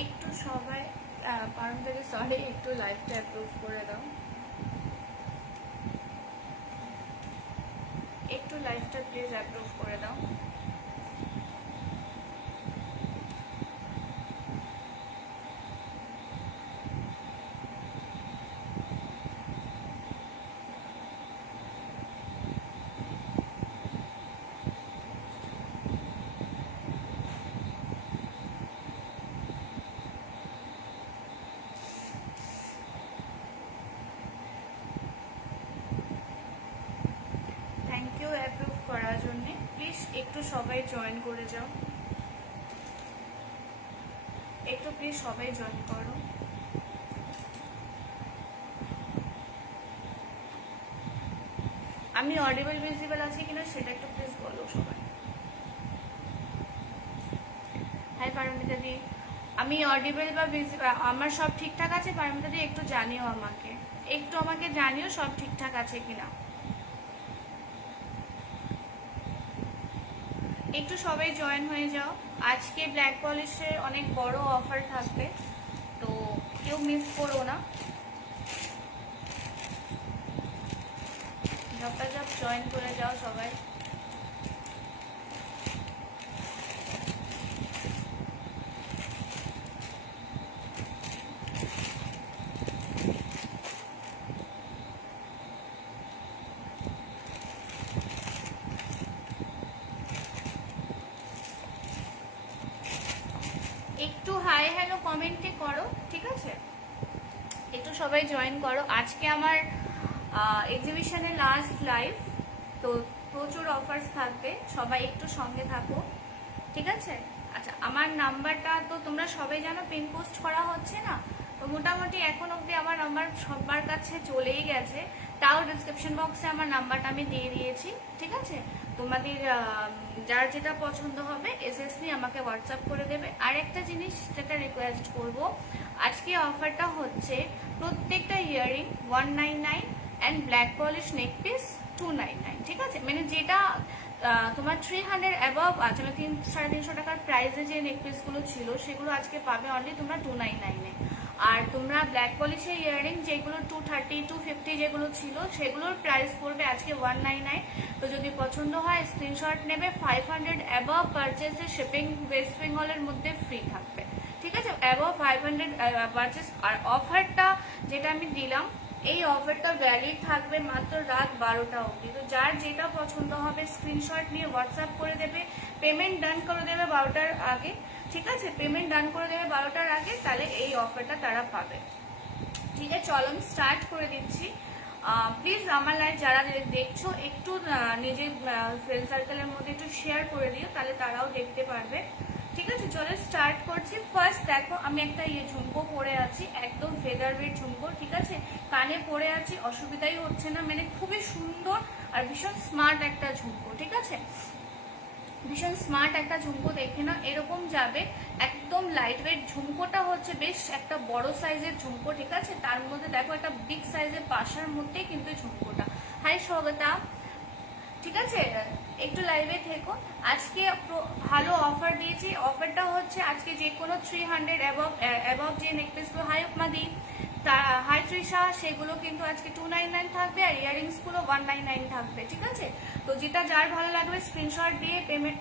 একটু সবাই পারম থেকে সরি, একটু লাইভটা অ্যাপ্রুভ করে দাও, একটু লাইভটা প্লিজ অ্যাপ্রুভ করে দাও। থ্যাংক ইউ অ্যাপ্রুভ করার জন্য। প্লিজ একটু সবাই জয়েন করে যাও, একটু প্লিজ সবাই জয়েন করো। আমি অডিবল ভিজিবল আছি কিনা সেটা একটু প্লিজ বলো সবাই। হাই পারমিতা দি, আমি অডিবল বা ভিজিবল, আমার সব ঠিকঠাক আছে পারমিতা দি? একটু জানিও আমাকে, একটু আমাকে জানিও সব ঠিকঠাক আছে কিনা। একটু সবাই জয়েন হয়ে যাও। আজকে ব্ল্যাক পলিশের অনেক বড় অফার থাকবে, তো কেউ মিস করো না। ঝপাঝপ জয়েন করে যাও সবাই। একটু হাই হ্যালো কমেন্টে করো, ঠিক আছে? একটু সবাই জয়েন করো। আজকে আমার এক্সিবিশনের লাস্ট লাইভ, তো প্রচুর অফার্স থাকবে, সবাই একটু সঙ্গে থাকো, ঠিক আছে? আচ্ছা, আমার নাম্বারটা তো তোমরা সবাই জানো, পিন পোস্ট করা হচ্ছে না, তো মোটামুটি এখন অবধি আমার নাম্বার সবার কাছে চলেই গেছে। তাও ডিসক্রিপশন বক্সে আমার নাম্বারটা আমি দিয়ে দিয়েছি, ঠিক আছে? তোমাদের যার যেটা পছন্দ হবে এসএসসি আমাকে হোয়াটসঅ্যাপ করে দেবে। আর একটা জিনিস যেটা রিকোয়েস্ট করব, আজকে অফারটা হচ্ছে প্রত্যেকটা earring 199 and black polish neck piece 299, ঠিক আছে? মানে যেটা তোমার 300 অ্যাবভ আছে, মানে 300-350 টাকার প্রাইসে যে নেকপিসগুলো ছিল সেগুলো আজকে পাবে অনলি তোমরা 299-এ। আর তোমরা ব্ল্যাক পলিশের ইয়াররিং যেগুলো 230-250 যেগুলো ছিল সেগুলোর প্রাইস পড়বে আজকে 199। তো যদি পছন্দ হয় স্ক্রিনশট নেবে, 500 অ্যাবভ পারচেসে শিপিং ওয়েস্ট বেঙ্গলের মধ্যে ফ্রি থাকবে, ঠিক আছে? Above 500 purchase. আর অফারটা যেটা আমি দিলাম, এই অফারটা ভ্যালিড থাকবে মাত্র রাত 12টা অবধি। তো যার যেটা পছন্দ হবে স্ক্রিনশট নিয়ে হোয়াটসঅ্যাপ করে দেবে, পেমেন্ট ডান করে দেবে 12টার আগে, ঠিক আছে? পেমেন্ট ডান করে দেবে 12টার আগে, তাহলে এই অফারটা তারা পাবে, ঠিক আছে? চলো আমি স্টার্ট করে দিচ্ছি। প্লিজ আমার লাইভ যারা দেখছো একটু নিজের ফ্রেন্ড সার্কেলের মধ্যে একটু শেয়ার করে দিও, তাহলে তারাও দেখতে পারবে, ঠিক আছে? চলো স্টার্ট করছি। ফার্স্ট দেখো, আমি একটা ঝুমকো পরে আছি, একদম ফেদার ওয়েট ঝুমকো, ঠিক আছে? কানে পরে আছি, অসুবিধাই হচ্ছে না, মানে খুবই সুন্দর আর ভীষণ স্মার্ট একটা ঝুমকো, ঠিক আছে? ভীষণ স্মার্ট একটা ঝুমকো, দেখে না এরকম যাবে, একদম লাইট ওয়েট। ঝুমকোটা হচ্ছে বেশ একটা বড় সাইজের ঝুমকো, ঠিক আছে? তার মধ্যে দেখো একটা বিগ সাইজের পাশার মধ্যেই কিন্তু ঝুমকোটা। হাই স্বাগতা, ঠিক আছে? একটু লাইভে থেকো। আজকে ভালো অফার দিয়েছি, অফারটা হচ্ছে আজকে যে কোনো 300 অ্যাবভ যে নেকলেসগুলো, হাই উপমাদি, হাই তৃষা, সেগুলো কিন্তু আজকে 299 থাকবে, আর ইয়ারিংসগুলো 199 থাকবে, ঠিক আছে? তো যেটা যার ভালো লাগবে স্ক্রিনশট দিয়ে পেমেন্ট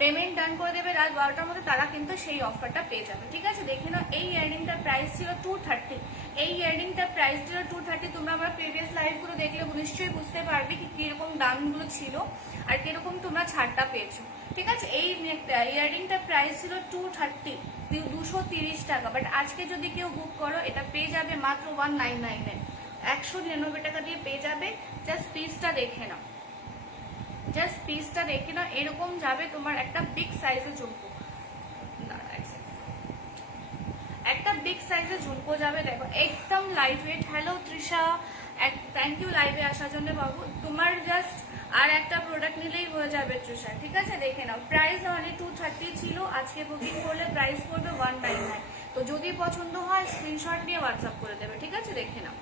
পেমেন্ট ডান করে দেবে রাত 12টার মধ্যে, তারা কিন্তু সেই অফারটা পেয়ে যাবে, ঠিক আছে? দেখে নাও, এই ইয়ারিংটার প্রাইস ছিল 230, এই ইয়ারিংটার প্রাইস ছিল 230। তোমরা আমার প্রিভিয়াস লাইভগুলো দেখলে নিশ্চয়ই বুঝতে পারবে কি কিরকম দামগুলো ছিল আর কিরকম তোমরা ছাড়টা পেয়েছো, ঠিক আছে? এই ইয়ারিংটার প্রাইস ছিল 230, 230 টাকা, বাট আজকে যদি কেউ বুক করো এটা পেয়ে যাবে মাত্র 199-এ, 199 টাকা দিয়ে পেয়ে যাবে। জাস্ট পিসটা দেখে নাও, জাস্ট পিসটা দেখে নাও, এরকম যাবে তোমার একটা বিগ সাইজের ঝুমকো, একটা বিগ সাইজের ঝুমকো যাবে, দেখো একদম light weight. Hello Trisha, thank you লাইভে আসার জন্য বাবু। তোমার জাস্ট আর একটা প্রোডাক্ট নিলেই হয়ে যাবে তৃষা, ঠিক আছে? দেখে নাও, প্রাইস অনলি 230 ছিল, আজকে বুকিং করলে প্রাইস পড়বে 199। তো যদি পছন্দ হয় স্ক্রিনশট নিয়ে হোয়াটসঅ্যাপ করে দেবে, ঠিক আছে? দেখে নাও,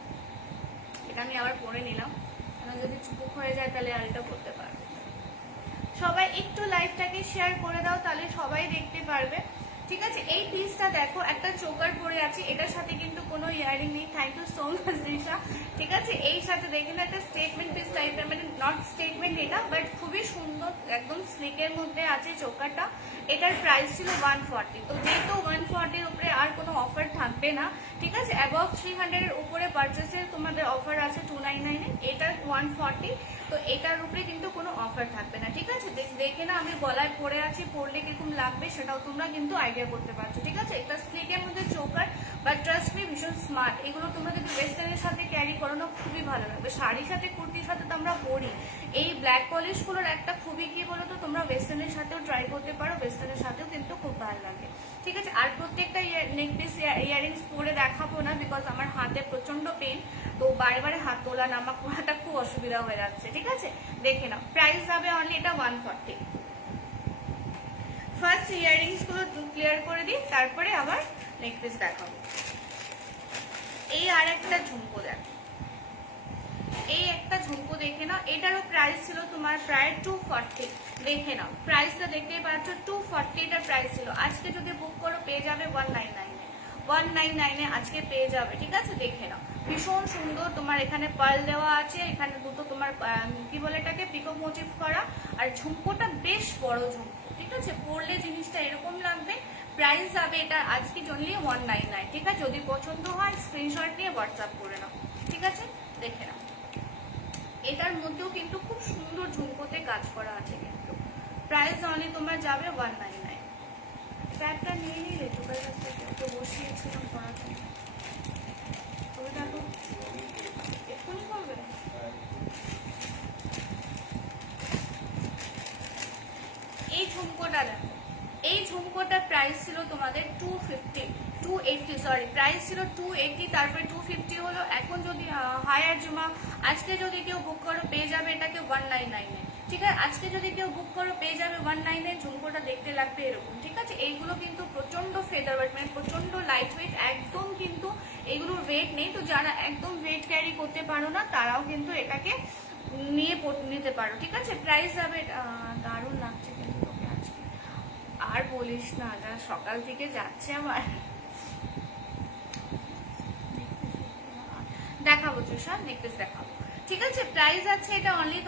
এটা আমি আবার পরে নিলাম, কারণ যদি চুপুক হয়ে যায় তাহলে আর এটা করতে পারবে। সবাই একটু লাইভটাকে শেয়ার করে দাও, তাহলে সবাই দেখতে পারবে। ঠিক আছে, এই পিসটা দেখো, একটা চোকার পরে আছে, এটার সাথে কিন্তু কোনো ইয়ারিং নেই। থ্যাংক ইউ সো মাচ দিশা। ঠিক আছে, এই সাথে দেখেন একটা স্টেটমেন্ট পিস টাইপের, মানে নট স্টেটমেন্ট এটা, বাট খুবই সুন্দর, একদম স্লিকের মধ্যে আছে চোকারটা। এটার প্রাইস ছিল 140। তো যেহেতু 140-র উপরে আর কোনো অফার থাকবে না, ঠিক আছে, অ্যাবভ 300-এর উপরে পারচেসের তোমাদের অফার আছে 299-এ, এটার 140। তো এটার উপরে কিন্তু কোনো অফার থাকবে না। ঠিক আছে, দেখে না আমি গলায় পরে আছি, পরলে কিরকম লাগবে সেটাও তোমরা কিন্তু আইডিয়া করতে পারছো। ঠিক আছে, একটা স্লিকের মধ্যে চোকার, বাট ট্রাস্ট মি ভীষণ স্মার্ট। এগুলো তোমরা যদি ওয়েস্টার্নের সাথে ক্যারি করো না, খুবই ভালো লাগবে। শাড়ির সাথে কুর্তির সাথে তো আমরা পরি। এই ব্ল্যাক পলিশগুলোর একটা খুবই কি বলো তো, তোমরা ওয়েস্টার্নের সাথেও ট্রাই করতে পারো, ওয়েস্টার্নের সাথেও কিন্তু খুব ভালো লাগে। ঠিক আছে, আর প্রত্যেকটা নেক পিস ইয়ারিংস পরে দেখাবো না, বিকজ আমার হাতে প্রচন্ড পেন, তো বারে বারে হাত তোলা নামা করাটা খুব অসুবিধা হয়ে যাচ্ছে। ঠিক আছে, দেখে নাও, প্রাইস যাবে অনলি এটা 140। ফার্স্ট ইয়ারিংস গুলো ক্লিয়ার করে দিই, তারপরে আবার নেক পিস দেখাবো। এই আর একটা ঝুমকো দেখো, এই একটা ঝুমকো দেখে নাও, এটারও প্রাইস ছিল তোমার প্রায় 240। দেখে নাও, প্রাইসটা দেখতেই পাচ্ছ, 240 এটার প্রাইস ছিল। আজকে যদি বুক করো পেয়ে যাবে 199-এ আজকে পেয়ে যাবে। ঠিক আছে, দেখে নাও, ভীষণ সুন্দর। তোমার এখানে পার্ল দেওয়া আছে, এখানে দুটো তোমার কি বলে এটাকে পিকক মোটিভ করা, আর ঝুমকোটা বেশ বড় ঝুমকো। ঠিক আছে, পরলে জিনিসটা এরকম লাগবে। প্রাইস যাবে এটা আজকে অনলি 199। ঠিক আছে, যদি পছন্দ হয় স্ক্রিনশট নিয়ে হোয়াটসঅ্যাপ করে নাও। ঠিক আছে, দেখে নাও, এটার মধ্যেও কিন্তু খুব সুন্দর ঝুমকোতে কাজ করা আছে, কিন্তু প্রাইস অনলি তোমার যাবে 199। ব্যাগটা নিয়ে নিলে তোকার কাছ থেকে ওকে বসিয়েছিলাম পড়ার জন্য, তুমি দেখো এক্ষুনি করবে। এই ঝুমকোটা দেখো, এই ঝুমকোটার প্রাইস ছিল তোমাদের 280, সরি, প্রাইস ছিল 280, তারপরে 250 হলো। এখন যদি হায়ার জমা, আজকে যদি কেউ বুক করো পেয়ে যাবে এটাকে 199-এ। ঠিক আছে, আজকে যদি কেউ বুক করো পেয়ে যাবে 199-এ। ঝুমকোটা দেখতে লাগবে এরকম। ঠিক আছে, এইগুলো কিন্তু প্রচন্ড ফেদার ওয়েট, মানে প্রচন্ড লাইট ওয়েট, একদম কিন্তু এগুলোর ওয়েট নেই। তো যারা একদম ওয়েট ক্যারি করতে পারো না, তারাও কিন্তু এটাকে নিতে পারো। ঠিক আছে, প্রাইস যাবে, দারুণ লাগছে কিন্তু তোকে আজকে, আর বলিস না, যা সকাল থেকে যাচ্ছে আমার। দেখাবো তুষার, নেকলেস দেখাবো। ঠিক আছে, প্রাইস আছে এটা অনলি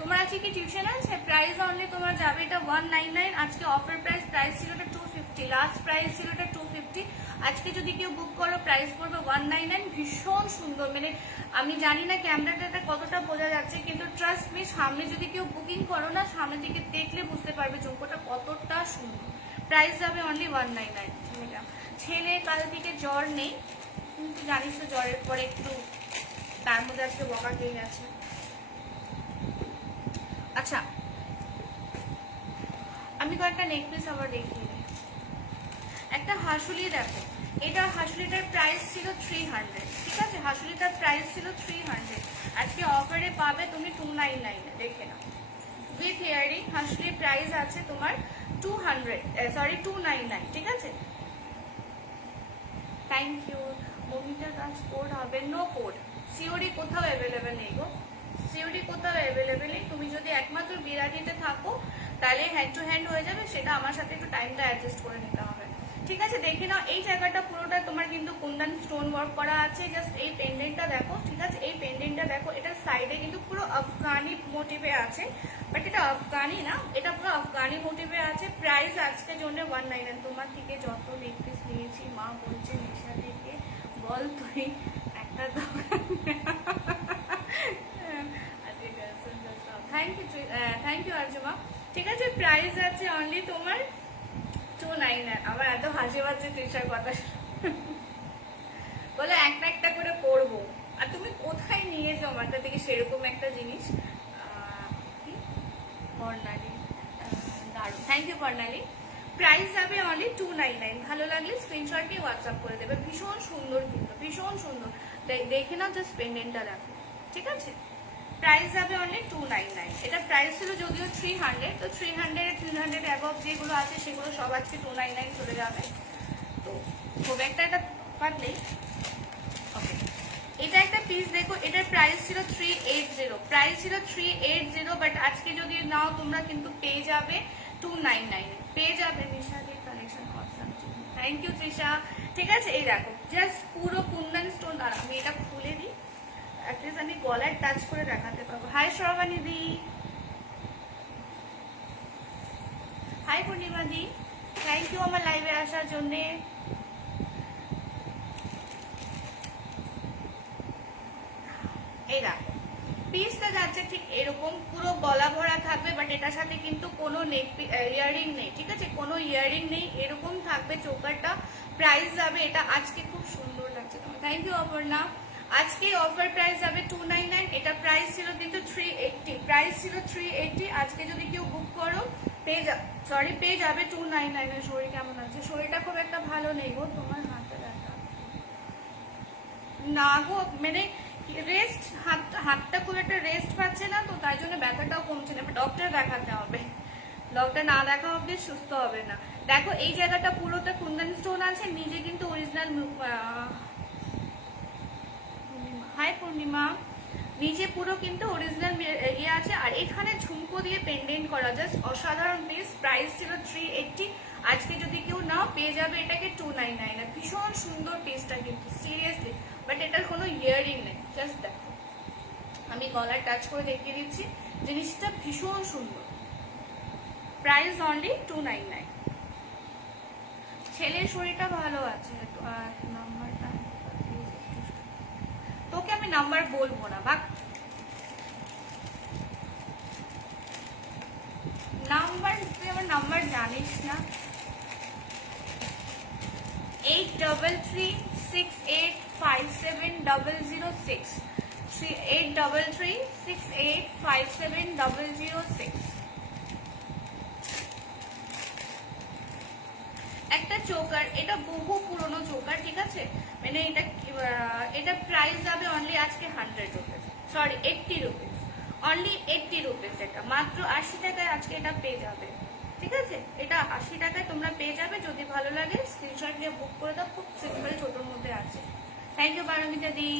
তোমার আজকে কি টিউশন আছে, প্রাইস অনলি তোমার যাবে এটা 199। আজকে অফার প্রাইস ছিল এটা 250, লাস্ট প্রাইস ছিল এটা 250। আজকে যদি কেউ বুক করো প্রাইস পড়বে 199। ভীষণ সুন্দর, মানে আমি জানি না ক্যামেরাটা কতটা বোঝা যাচ্ছে, কিন্তু ট্রাস্ট মি, সামনে যদি কেউ বুকিং করো না, সামনে দিকে দেখলে বুঝতে পারবে ঝুমকোটা কতটা সুন্দর। প্রাইস যাবে অনলি 199। ছেলে কাল থেকে জ্বর নেই, কিন্তু জানিস তো জ্বরের পরে একটু তার মধ্যে আজকে বকা খেয়ে গেছে। আচ্ছা, আমি কয়েকটা নেকলেস আবার দেখিয়ে দিই। একটা হাসুলি দেখো, এটা হাসুলিটার প্রাইস ছিল 300। ঠিক আছে, হাসুলিটার প্রাইস ছিল 300, আজকে অফারে পাবে তুমি 299-এ। দেখে নাও, উইথ ইয়ারিং হাসুলির প্রাইস আছে তোমার 299। ঠিক আছে, থ্যাংক ইউ। মমিটার কাজ কোড হবে, নো কোড, সিওডি কোথাও অ্যাভেলেবেল নেই গো, সিওডি কোথাও অ্যাভেলেবেল নেই। তুমি যদি একমাত্র বিরাটিতে থাকো তাহলে হ্যান্ড টু হ্যান্ড হয়ে যাবে, সেটা আমার সাথে একটু টাইমটা অ্যাডজাস্ট করে নিতে হবে। ঠিক আছে, দেখে নাও, এই জায়গাটা পুরোটা তোমার কিন্তু কুন্দন স্টোন ওয়ার্ক করা আছে। জাস্ট এই পেন্ডেন্টটা দেখো। ঠিক আছে, এই পেন্ডেন্টটা দেখো, এটার সাইডে কিন্তু পুরো আফগানি মোটিভে আছে, বাট এটা আফগানি না, এটা পুরো আফগানি মোটিভে আছে। প্রাইস আজকের জন্য 199। তোমার থেকে যত নেকলেস নিয়েছি, মা বলছে নেশা থেকে বল তুই একটা থ্যাংক ইউ আর্যমা। ঠিক আছে, প্রাইস আছে অনলি তোমার 299। আমার এত হাসি পাচ্ছে তৃষার কথা বলে একটা একটা করে পড়বো, আর তুমি কোথায় নিয়েছো আমারটা থেকে সেরকম একটা জিনিস। বর্ণালী, দারুণ, থ্যাংক ইউ বর্ণালী। প্রাইস যাবে অনলি 299। ভালো লাগলে স্ক্রিনশট নিয়ে হোয়াটসঅ্যাপ করে দেবে। ভীষণ সুন্দর, কিন্তু ভীষণ সুন্দর, দেখে নাও, জাস্ট পেন্ডেন্টটা দেখো। ঠিক আছে, প্রাইস যাবে অনলি 299। এটা প্রাইস ছিল যদিও 300, তো 300 অ্যাবভ যেগুলো আছে সেগুলো সব আজকে 299 চলে যাবে। তো খুব একটা এটা পারলেই ওকে। এটা একটা পিস দেখো, এটার প্রাইস ছিল 380, প্রাইস ছিল 380, বাট আজকে যদি নাও তোমরা কিন্তু পেয়ে যাবে 299, পেয়ে যাবে। নিশাদের collection option, thank you Trisha. ঠিক আছে, এই দেখো জাস্ট পুরো কুন্দন স্টোন। আর আমি এটা খুলে দিই, অ্যাটলিস্ট আমি গলায় টাচ করে দেখাতে পারবো। Hi Shrabani di, hi Purnima di, thank you আমার লাইভে আসার জন্যে। এই দেখো পিসটা যাচ্ছে ঠিক এরকম, পুরো গলা ভরা থাকবে, বাট এটার সাথে কিন্তু কোনো নেক ইয়াররিং নেই, ঠিক আছে, কোনো ইয়াররিং নেই, এরকম থাকবে চোকারটা। প্রাইস যাবে এটা, আজকে খুব সুন্দর লাগছে তোমার, থ্যাংক ইউ অপর্ণা। আজকে অফার প্রাইস যাবে 299, এটা প্রাইস ছিল কিন্তু 380, প্রাইস ছিল 380। আজকে যদি কেউ বুক করো পেয়ে যাবে 299। শরীর কেমন আছে? শরীরটা খুব একটা ভালো নেই গো, তোমার হাতে ব্যথা না গো, মানে রেস্ট, হাতটা খুব একটা রেস্ট পাচ্ছে না, তো তাই জন্য ব্যথাটাও কমছে না। ডক্টর দেখাতে হবে, ডক্টর না দেখা অব্দি সুস্থ হবে না। দেখো এই জায়গাটা পুরোটা কুন্দন স্টোন আছে, নিজে কিন্তু অরিজিনাল। হাই পূর্ণিমা, নিচে পুরো কিন্তু অরিজিনাল ইয়ে আছে, আর এখানে ঝুমকো দিয়ে পেন্ডেন্ট করা, জাস্ট অসাধারণ পিস। প্রাইস ছিল 380, আজকে যদি কেউ নাও পেয়ে যাবে এটাকে 299। ভীষণ সুন্দর পিসটা কিন্তু সিরিয়াসলি, বাট এটার কোনো ইয়াররিং নেই। জাস্ট দেখো, আমি গলায় টাচ করে দেখিয়ে দিচ্ছি, জিনিসটা ভীষণ সুন্দর। Price only 299। ছেলের শরীরটা ভালো আছে, নাম্বারটা তোকে আমি নাম্বার বলবো না, বাক নাম্বার, তুই আমার নাম্বার জানিস না। 8336857006, 8336857006। একটা চোকার, এটা বহু পুরনো চোকার, ঠিক আছে, মানে এটা প্রাইস যাবে অনলি আজকে 100 rupees, sorry 80 rupees, only 80 rupees. এটা মাত্র 80 টাকায় আজকে এটা পেয়ে যাবে, ঠিক আছে, এটা 80 টাকায় তোমরা পেয়ে যাবে। যদি ভালো লাগে স্ক্রিনশট নিয়ে বুক করে দাও, খুব সিম্পল ছোটোর মধ্যে আছে। থ্যাংক ইউ পারমিতা দি।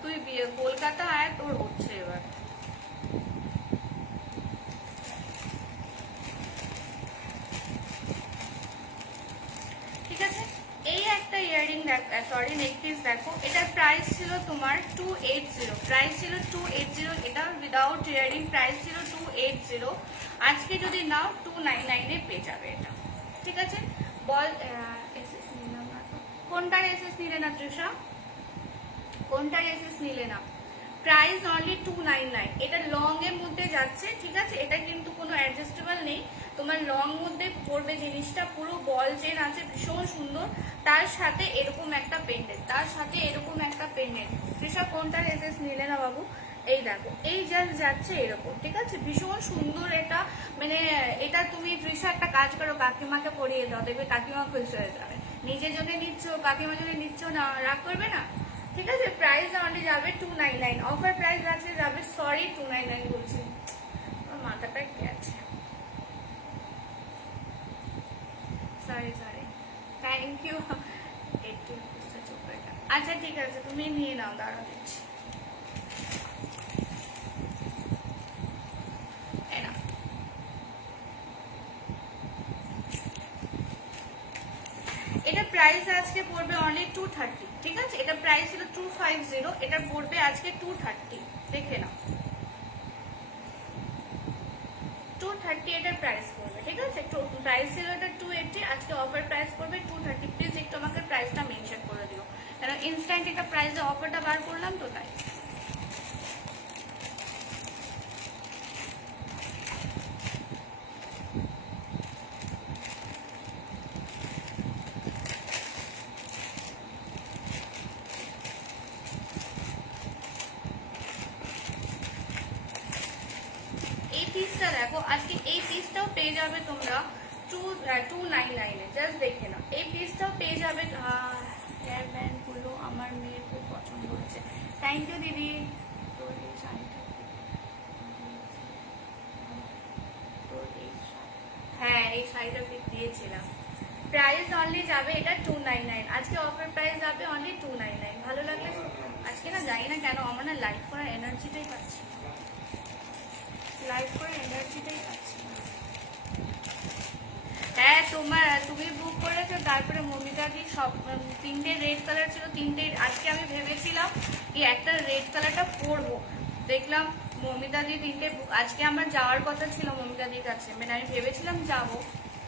তুই কলকাতা আয়, তোর হচ্ছে এবার। এই একটা ইয়াররিং সরি নেক পিস দেখো, এটার প্রাইস ছিল তোমার 280, প্রাইস ছিল 280, এটা উইদাউট ইয়াররিং প্রাইস ছিল 280। আজকে যদি নাও 299 পেয়ে যাবে এটা, ঠিক আছে। বল এসএস নিলাম না তো, কোনটার এসএস নিলে না তৃষা, কোনটার এসএস নিলে না? Price only 299। এটা লং এর মধ্যে যাচ্ছে, ঠিক আছে, এটা কিন্তু কোনো অ্যাডজাস্টেবল নেই, তোমার লং মধ্যে পড়বে জিনিসটা, পুরো বল চেন আছে, ভীষণ সুন্দর। তার সাথে এরকম একটা পেন্ডেন্ট, তৃষা কোনটার এসএস নিলে না বাবু? এই দেখো, এই জাস্ট যাচ্ছে এরকম, ঠিক আছে, ভীষণ সুন্দর এটা। মানে এটা তুমি তৃষা একটা কাজ করো, কাকিমাকে পরিয়ে দাও, দেখবে কাকিমা খুশি হয়ে যাবে। নিজের জন্য নিচ্ছ, কাকিমা জন্য নিচ্ছ না, রাগ করবে না, ঠিক আছে। প্রাইস অনলি যাবে 299, অফার প্রাইস আছে যাবে, সরি 299 বলছি, আমার মাথাটা গেছে, সরি। Thank you. আচ্ছা ঠিক আছে, তুমি নিয়ে নাও, দাঁড়া দিচ্ছি। এটা প্রাইস আজকে পড়বে অনলি 230, ঠিক আছে, এটা প্রাইস ছিল 250, এটা পড়বে আজকে 230, দেখে নাও 230 এটার প্রাইস পড়বে, ঠিক আছে। প্রাইস ছিল এটা 280, আজকে অফার প্রাইস পড়বে 230। প্লিজ একটু আমাকে প্রাইসটা মেনশন করে দিও, কারণ ইনস্ট্যান্ট এটা প্রাইসে অফারটা বার করলাম তো তাই। এই পিসটা দেখো, আজকে এই পিসটাও পেয়ে যাবে তোমরা 299, জাস্ট দেখে নাও, এই পিসটাও পেয়ে যাবে। হেয়ার ব্যান্ড গুলো আমার মেয়ের খুব পছন্দ হয়েছে, থ্যাংক ইউ দিদি। তোর এই শাড়িটা, হ্যাঁ এই শাড়িটা দিয়েছিলাম, প্রাইস অনলি যাবে এটা 299, আজকে অফার প্রাইস যাবে অনলি 299। ভালো লাগলে আজকে না জানি না কেন আমার না লাইভ করার এনার্জিটাই পাচ্ছি, লাইভ করার এনার্জিটাই পাচ্ছি। হ্যাঁ তুমি বুক করেছো, তারপরে মমিতাদি সব 3টে রেড কালার ছিল, 3টে। আজকে আমি ভেবেছিলাম কি একটা রেড কালারটা পরবো, দেখলাম মমিতাদি 3টে। আজকে আমার যাওয়ার কথা ছিল মমিতাদির কাছে, মানে আমি ভেবেছিলাম যাব,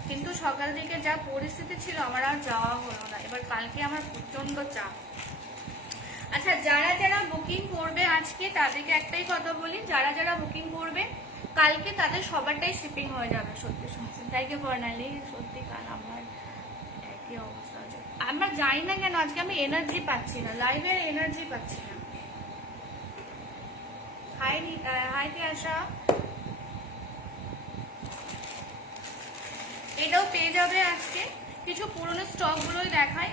কিন্তু সকাল থেকে যা পরিস্থিতি ছিল আমার আর যাওয়া হলো না। এবার কালকে আমার প্রচন্ড চাপ। আচ্ছা, যারা যারা বুকিং করবে আজকে তাদেরকে একটাই কথা বলি, যারা যারা বুকিং করবে কালকে তাদের সবারটাই শিপিং হয়ে যাবে। সত্যি সত্যি থ্যাংক ইউ বর্ণালী। সত্যি কাল আমার একই অবস্থা হচ্ছে, আমরা জানি না কেন আজকে আমি এনার্জি পাচ্ছি না, লাইভে এনার্জি পাচ্ছি না। হাই হাই আশা, এটাও পেয়ে যাবে আজকে। কিছু পুরনো স্টক গুলোই দেখায়,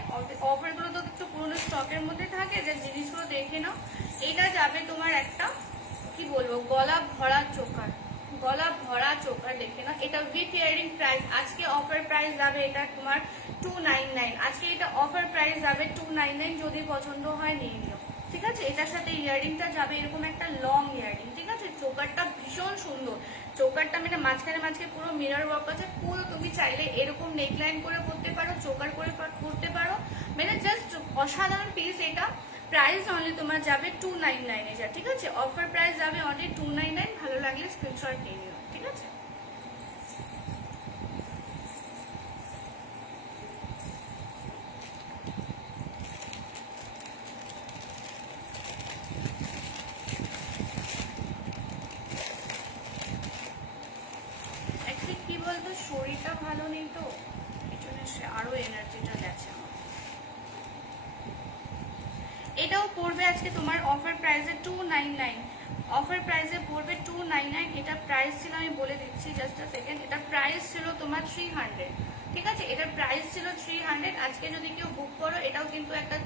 অফার গুলো তো একটু পুরনো স্টকের মধ্যে থাকে, যে জিনিসগুলো দেখে নাও। এটা যাবে তোমার একটা কি বলবো গলা ভরা চোকার, গলা ভরা চোকার দেখে নাও। এটা উইথ ইয়ারিং প্রাইস আজকে অফার প্রাইস যাবে এটা তোমার 299। আজকে এটা অফার প্রাইস যাবে 299, যদি পছন্দ হয় নিয়ে নিও, ঠিক আছে। এটার সাথে ইয়ারিংটা যাবে এরকম একটা লং ইয়ারিং, ঠিক আছে। চোকারটা ভীষণ সুন্দর, চোকারটা মানে মাঝখানে মাঝখানে পুরো মিরর ওয়ার্ক আছে পুরো। তুমি চাইলে এরকম নেকলাইন করে পরতে পারো, চোকার করে পরতে পারো, মানে জাস্ট অসাধারণ পিস। এটা প্রাইস অনলি তোমার যাবে 299 এটা, ঠিক আছে। অফার প্রাইস যাবে অনলি 299। ভালো লাগলে স্ক্রিনশট নিয়ে নিও, ঠিক আছে। কি বলতো শরীরটা ভালো নেই তো, এই জন্য আরো এনার্জিটা গেছে আমার। এটাও পড়বে আজকে তোমার অফার প্রাইসে 299, অফার প্রাইসে পড়বে 299। এটা প্রাইস ছিল আমি বলে দিচ্ছি জাস্ট আ সেকেন্ড, এটা প্রাইস ছিল তোমার 300, ঠিক আছে। এটার প্রাইস ছিল 300। আজকে যদি কেউ বুক করো এটাও কিন্তু একটা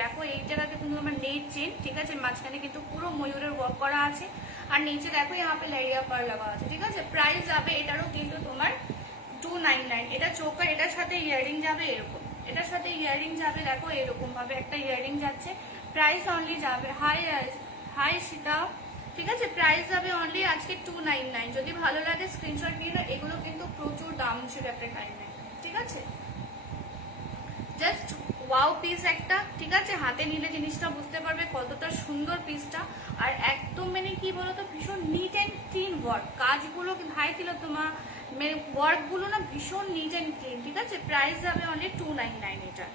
দেখো এই জায়গাতে কিন্তু তোমার নেট চেন, ঠিক আছে। মাঝখানে কিন্তু পুরো ময়ূরের ওয়ার্ক করা আছে, আর নিচে দেখো यहाँ पे লাইয়া পার লাগা আছে, ঠিক আছে। প্রাইস যাবে এটারও কিন্তু তোমার 299। এটা চোকার, এটার সাথে ইয়ারিং যাবে এরকম, এটার সাথে ইয়ারিং যাবে দেখো এরকম ভাবে একটা ইয়ারিং যাচ্ছে। প্রাইস অনলি যাবে হাই হাই সীতা, ঠিক আছে। প্রাইস যাবে অনলি আজকে 299। যদি ভালো লাগে স্ক্রিনশট নিয়ে নাও, এগুলো কিন্তু প্রচুর দাম ছিল একটা টাইমে, ঠিক আছে। জাস্ট ওয়াও পিস একটা, ঠিক আছে। হাতে নিলে জিনিসটা বুঝতে পারবে কতটা সুন্দর পিসটা। আর একদম মানে কি বলতো ভীষণ নিট অ্যান্ড ক্লিন ওয়ার্ক, কাজগুলো ভাই ছিল তোমার ওয়ার্ক গুলো না ভীষণ নিট অ্যান্ড ক্লিন, ঠিক আছে। প্রাইস যাবে অনলি 299 এটা।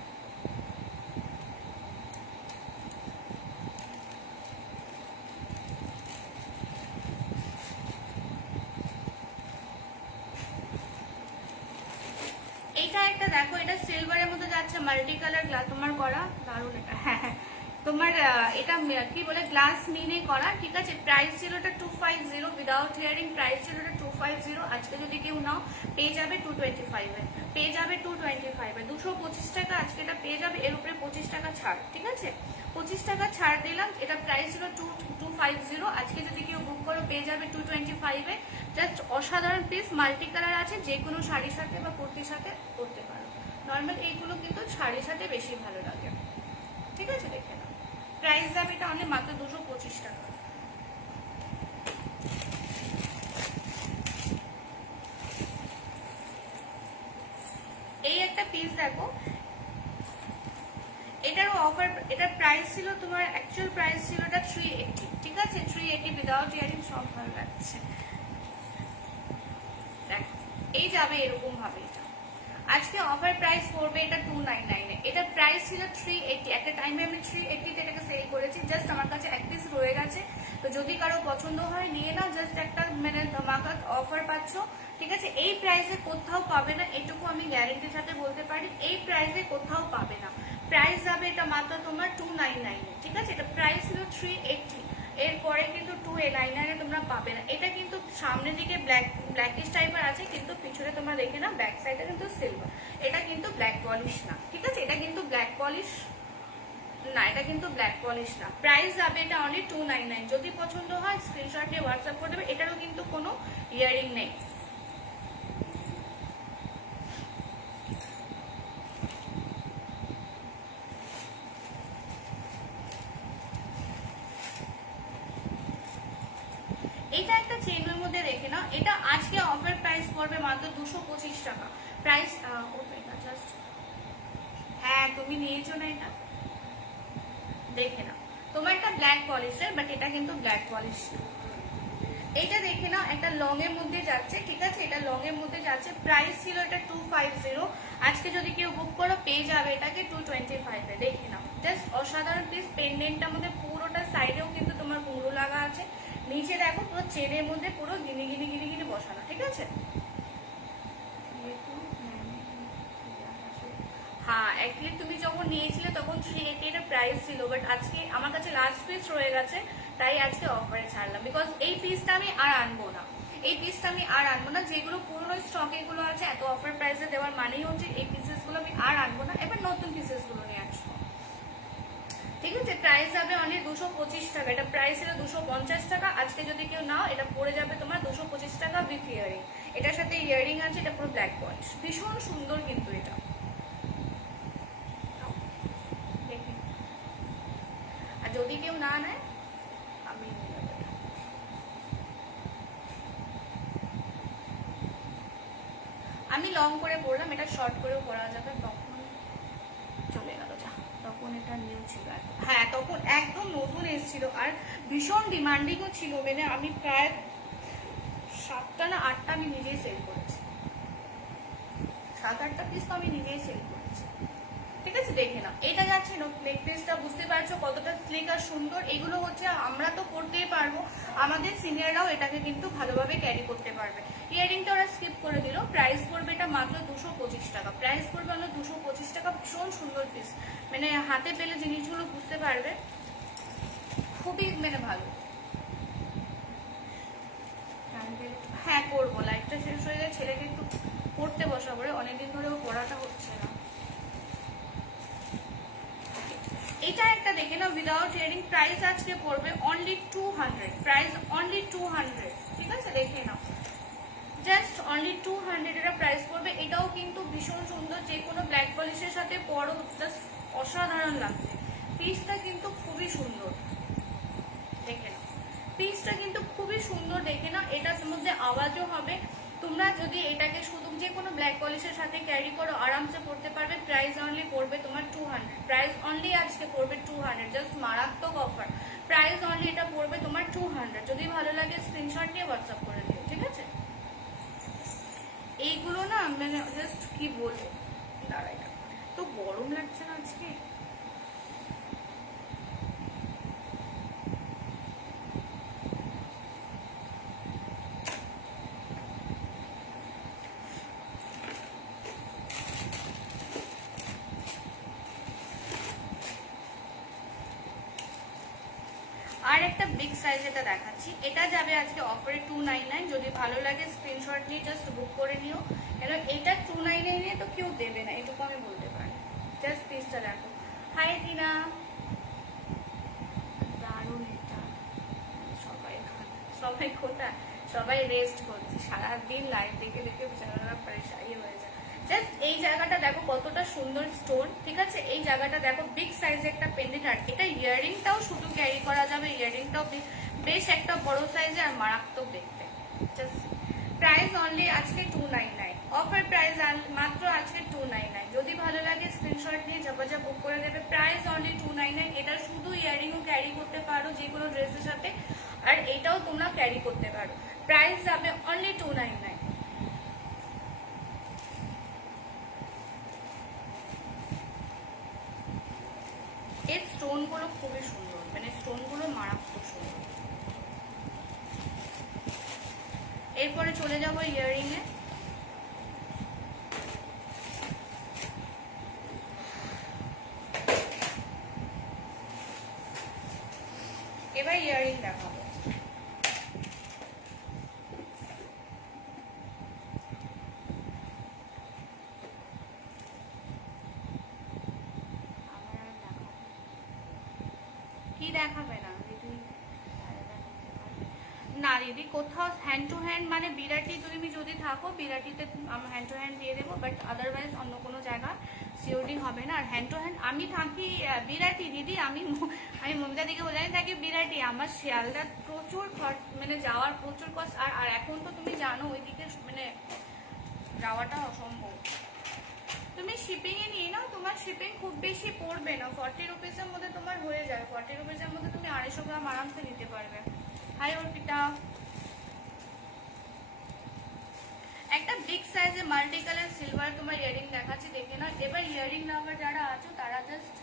এইটা একটা দেখো, এটা সিলভারের মধ্যে যাচ্ছে, মাল্টি কালার গ্লাস তোমার করা, দারুণ এটা। হ্যাঁ হ্যাঁ তোমার এটা কি বলে গ্লাস মিনে করা, ঠিক আছে। প্রাইস ছিল এটা 250 উইদাউট হিয়ারিং, প্রাইস ছিল এটা 250। আজকে যদি কেউ নাও পেয়ে যাবে 225 এ, পেয়ে যাবে 225 এ, 225 টাকা আজকে এটা পেয়ে যাবে। এর উপরে 25 টাকা ছাড়, ঠিক আছে। 25 টাকা ছাড় দিলাম। এটা প্রাইস ছিল 250, আজকে যদি কেউ বুক করো পেয়ে যাবে 225 এ। জাস্ট অসাধারণ পিস, মাল্টি কালার আছে, যে কোনো শাড়ির সাথে বা কুর্তির সাথে করতে পারো। নর্মাল এইগুলো কিন্তু শাড়ির সাথে বেশি ভালো লাগে, ঠিক আছে। দেখে নাও প্রাইস যাবে এটা অনেক মাত্র 225 টাকা। এই একটা পিস দেখো, এটারও অফার, এটার প্রাইস ছিল তোমার অ্যাকচুয়াল প্রাইস ছিল এটা 380, ঠিক আছে। 380 উইদাউট ইয়ারিং, সব ভালো লাগছে। দেখো এই যাবে এরকম ভাবে। এটা আজকে অফার প্রাইস পড়বে এটা 299 এ। এটার প্রাইস ছিল 380, একটা টাইমে আমি 380 তে এটাকে সেল করেছি। জাস্ট আমার কাছে এক পিস রয়ে গেছে, তো যদি কারো পছন্দ হয় নিয়ে নাও। জাস্ট একটা মানে ধামাকা অফার পাচ্ছ, ঠিক আছে। এই প্রাইসে কোথাও পাবে না, এটুকু আমি গ্যারেন্টির সাথে বলতে পারি। এই প্রাইসে কোথাও পাবে না। প্রাইস যাবে এটা মাত্র তোমার 299 এ, ঠিক আছে। এটা প্রাইস ছিল 380, এরপরে কিন্তু 299 এ তোমরা পাবে না। এটা কিন্তু সামনের দিকে ব্ল্যাকিশ টাইপের আছে, কিন্তু পিছনে তোমরা দেখে না ব্যাক সাইডে কিন্তু সিলভার। এটা কিন্তু ব্ল্যাক পলিশ না, ঠিক আছে। এটা কিন্তু ব্ল্যাক পলিশ না, এটা কিন্তু ব্ল্যাক পলিশ না। প্রাইস যাবে এটা অনলি 299। যদি পছন্দ হয় স্ক্রিনশট নিয়ে হোয়াটসঅ্যাপ করে দেবে। এটারও কিন্তু কোনো ইয়ারিং নেই। এটা একটা চেনের মধ্যে রেখে নাও, এটা আজকে অফার প্রাইস পড়বে মাত্র 225 টাকা প্রাইস। এটা জাস্ট, হ্যাঁ তুমি নিয়েছো না এটা, দেখে নাও। তোমার একটা ব্ল্যাক পলিশের, বাট এটা কিন্তু ব্ল্যাক পলিশ। এটা দেখে নাও, একটা লং এর মধ্যে যাচ্ছে, ঠিক আছে, এটা লং এর মধ্যে যাচ্ছে। প্রাইস ছিল এটা 250, আজকে যদি কেউ বুক করো পেয়ে যাবে এটাকে 225 এ। দেখে নাও, জাস্ট অসাধারণ পিস। পেন্ডেন্টটার মধ্যে পুরোটা সাইডেও কিন্তু তোমার কুমড়ো লাগা আছে, নিচে দেখো পুরো চেনের মধ্যে পুরো গিনি গিনি গিনি গিনি বসানো, ঠিক আছে। হ্যাঁ অ্যাকচুয়ালি তুমি যখন নিয়েছিলে তখন 380 এর প্রাইস ছিল, বাট আজকে আমার কাছে লাস্ট পিস রয়ে গেছে, তাই আজকে অফারে ছাড়লাম। বিকজ এই পিসটা আমি আর আনবো না, এই পিসটা আমি আর আনবো না। যেগুলো পুরোনো স্টকে গুলো আছে এত অফার প্রাইসে দেওয়ার মানেই হচ্ছে এই পিসেসগুলো আমি আর আনবো না, এবার নতুন পিসেসগুলো নিয়ে আসবো, ঠিক আছে। প্রাইস যাবে অনলি 225 টাকা, এটা প্রাইস ছিল 250 টাকা। আজকে যদি কেউ নাও এটা পড়ে যাবে তোমার 225 টাকা উইথ ইয়ারিং। এটার সাথে ইয়ারিং আছে, এটা পুরো ব্ল্যাক পলিশ, ভীষণ সুন্দর কিন্তু এটা। আর যদি কেউ না নেয় আমি লং করে পরলাম, এটা শর্ট করেও পরা যাবে। তখন চলে গেল যা, তখন এটা নিউ ছিল, হ্যাঁ তখন একদম নতুন এসেছিল আর ভীষণ ডিমান্ডিংও ছিল। মানে আমি প্রায় 7টা না 8টা আমি নিজেই সেল করেছি, 7-8টা পিস তো আমি নিজেই সেল করেছি, ঠিক আছে। দেখে নাও, এটা যাচ্ছে নেক পিসটা, বুঝতে পারছো কতটা স্লিক আর সুন্দর। এগুলো হচ্ছে আমরা তো করতেই পারবো, আমাদের সিনিয়ররাও এটাকে কিন্তু ভালোভাবে ক্যারি করতে পারবে। ইয়ারিংটা ওরা স্কিপ করে দিল। প্রাইস পড়বে এটা মাত্র 225 টাকা, প্রাইস পড়বে হলো 225 টাকা। ভীষণ সুন্দর পিস, মানে হাতে পেলে জিনিসগুলো বুঝতে পারবে, খুবই মানে ভালো। হ্যাঁ করবো, লাইফটা শেষ হয়ে যায়, ছেলেকে একটু পড়তে বসাবো, অনেকদিন ধরেও পড়াটা হচ্ছে না। এটা একটা দেখে নাও উইদাউট ইয়ারিং, প্রাইস আজকে পড়বে অনলি 200, প্রাইস অনলি 200, ঠিক আছে। দেখে নাও, জাস্ট অনলি 200 এটা প্রাইস পড়বে। এটাও কিন্তু ভীষণ সুন্দর, যে কোনো ব্ল্যাক পলিশের সাথে পরো জাস্ট অসাধারণ লাগবে। পিসটা কিন্তু খুবই সুন্দর, দেখে নাও, পিসটা কিন্তু খুবই সুন্দর। দেখে নাও, এটার মধ্যে আওয়াজও হবে। তোমরা যদি এটাকে শুধু যে কোনো ব্ল্যাক পলিশের সাথে ক্যারি করো আরামসে পড়তে পারবে। প্রাইস অনলি পড়বে তোমার 200, প্রাইস অনলি আজকে পড়বে 200, জাস্ট মারাত্মক অফার। প্রাইস অনলি এটা পড়বে তোমার 200। যদি ভালো লাগে স্ক্রিনশট নিয়ে হোয়াটসঅ্যাপ করে দিও, ঠিক আছে। এইগুলো না মানে জাস্ট কি বলবো, দাঁড়াই তো গরম লাগছে না আজকে। আর একটা বিগ সাইজ এটা দেখাচ্ছি, এটা যাবে আজকে অফারে 299। যদি ভালো লাগে স্ক্রিনশট নিয়ে জাস্ট বুক করে নিও, কেন এটা 299 তো কেউ দেবে না, এটুকু আমি বলতে পারি। জাস্ট পিসটা দেখো। হাই টিনা, দারুণ এটা। সবাই কোথায়, সবাই রেস্ট করছে, সারাদিন লাইভ দেখে দেখে বেচারা পরেশানি হয়ে যায়। জাস্ট এই জায়গাটা দেখো কতটা সুন্দর স্টোন, ঠিক আছে। এই জায়গাটা দেখো বিগ সাইজে একটা পেন্ডেন্ট। আর এটা ইয়ারিংটাও শুধু ক্যারি করা যাবে, ইয়ারিংটাও বেশ একটা বড় সাইজে আর মারাত্মক দেখতে। জাস্ট প্রাইস অনলি আজকে 299, অফার প্রাইস মাত্র আজকে 299। যদি ভালো লাগে স্ক্রিনশট নিয়ে ঝপাঝপ বুক করে দেবে। Price only 299। এটা শুধু ইয়ারিংও ক্যারি করতে পারো যে কোনো ড্রেসের সাথে, আর এটাও তোমরা ক্যারি করতে পারো। প্রাইস যাবে অনলি 299। এর স্টোন গুলো খুবই সুন্দর, মানে স্টোন গুলো মারাত্মক সুন্দর। এরপরে চলে যাবো ইয়ারিং এ। এবার ইয়ারিং দেখাবো। কি দেখাবে না দিদি? না দিদি, কোথাও হ্যান্ড টু হ্যান্ড মানে বিরাটি তুমি যদি থাকো বিরাটিতে হ্যান্ড টু হ্যান্ড দিয়ে দেবো, বাট আদারওয়াইজ অন্য কোনো জায়গা সিওরি হবে না। আর হ্যান্ড টু হ্যান্ড আমি থাকি বিরাটি দিদি, আমি মমতা দিকে বলে থাকি বিরাটি। আমার শিয়ালদা প্রচুর মানে যাওয়ার প্রচুর কষ্ট। আর এখন তো তুমি জানো ওইদিকে মানে যাওয়াটা অসম্ভব। তুমি শিপিংয়ে নিয়ে নাও, তোমার শিপিং খুব বেশি পড়বে না, 40 রুপিসের মধ্যে তোমার হয়ে যায়। 40 রুপিসের মধ্যে তুমি 250 গ্রাম আরামসে নিতে পারবে। হাই অর্পিতা, একটা বিগ সাইজে মাল্টি কালার সিলভার তোমার ইয়ারিং দেখাচ্ছি, দেখে নাও। এবার ইয়ারিং লাভার যারা আছো তারা জাস্ট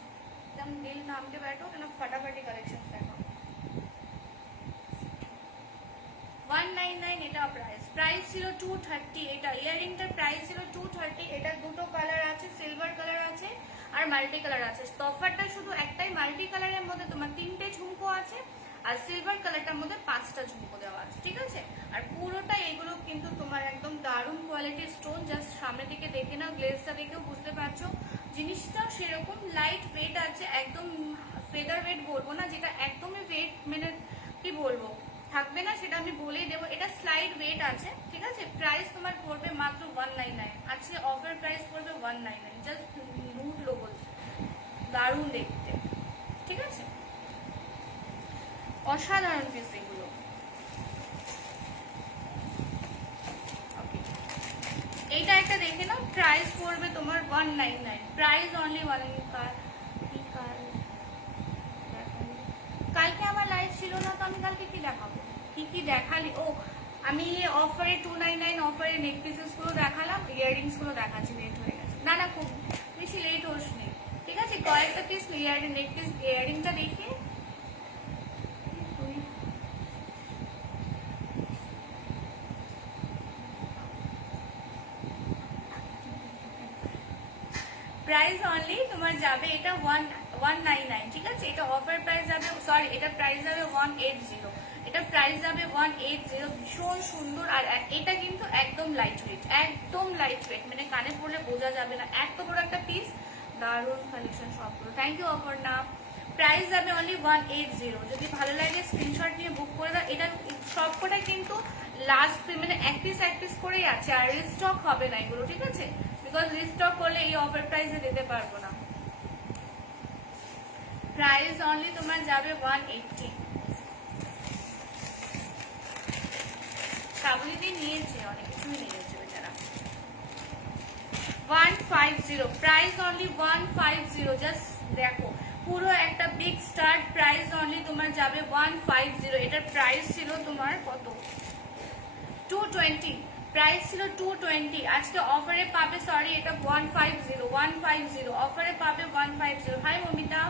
একদম দিল নামকে बैठो, কেন ফাটাফাটি কালেকশন দেখো। 199 এটা প্রাইস ছিল 230। এটা ইয়ারিংটার প্রাইস ছিল 230। এটা দুটো কালার আছে, সিলভার কালার আছে আর মাল্টি কালার আছে। তফাতটা শুধু একটাই, মাল্টি কালারের মধ্যে তোমার 3টে ঝুমকো আছে আর সিলভার কালারটার মধ্যে 5টা ঝুমকো দেওয়া আছে, ঠিক আছে। আর পুরোটা এগুলো কিন্তু তোমার একদম দারুণ কোয়ালিটির স্টোন। জাস্ট সামনে দিকে দেখে নাও, গ্লেজটা দেখেও বুঝতে পারছো জিনিসটা সেরকম লাইট ওয়েট আছে, একদম ফেদার ওয়েট বলবো না, যেটা একদমই ওয়েট মানে কি বলবো থাকবে না সেটা আমি বলেই দেবো। এটা স্লাইড ওয়েট আছে, ঠিক আছে। প্রাইস তোমার পড়বে মাত্র 199। আজকে অফার প্রাইস পড়বে 199। জাস্ট নুড লোগো, দারুণ দেখতে, ঠিক আছে। অসাধারণ পিস এগুলো। এইটা একটা দেখে নাও, প্রাইস পড়বে তোমার 199। Price only 199। কালকে আমার লাইভ ছিল না, তো আমি কালকে কি দেখাবো, কি দেখালি? ও আমি অফারে 299 অফারে নেক পিসেস গুলো দেখালাম, ইয়াররিংস গুলো দেখাচ্ছি। লেট হয়ে গেছে, না না খুব বেশি লেট হোস নেই, ঠিক আছে। কয়েকটা পিস ইয়াররিং নেক পিস ইয়াররিংটা দেখিয়ে প্রাইস অনলি তোমার যাবে এটা 199, ঠিক আছে। এটা অফার প্রাইস যাবে, সরি এটা প্রাইস যাবে 180। এটা প্রাইস যাবে 180। ভীষণ সুন্দর। আর এটা কিন্তু একদম লাইট ওয়েট, একদম লাইট ওয়েট, মানে কানে পড়লে বোঝা যাবে না, এত বড় একটা পিস। দারুণ কালেকশন সবগুলো। Thank you Aparna. প্রাইস যাবে অনলি 180। যদি ভালো লাগে স্ক্রিনশট নিয়ে বুক করে দাও। এটা সবকটা কিন্তু লাস্ট মানে এক পিস করেই আছে, আর রিস্টক হবে না এগুলো, ঠিক আছে। বিকজ রিস্টক করলে এই অফার প্রাইসে দিতে পারবো না। প্রাইস অনলি তোমার যাবে 180। সাবুদিদি নিয়েছে, অনেক কিছুই নিয়েছে বেচারা। 150 প্রাইস অনলি 150। জাস্ট দেখো পুরো একটা বিগ স্টার্ট। প্রাইস অনলি তোমার যাবে 150। এটার প্রাইস ছিল তোমার কত, 220। প্রাইস ছিল 220, আজকে অফারে পাবে, সরি এটা 150 অফারে পাবে 150। হাই মমিতা,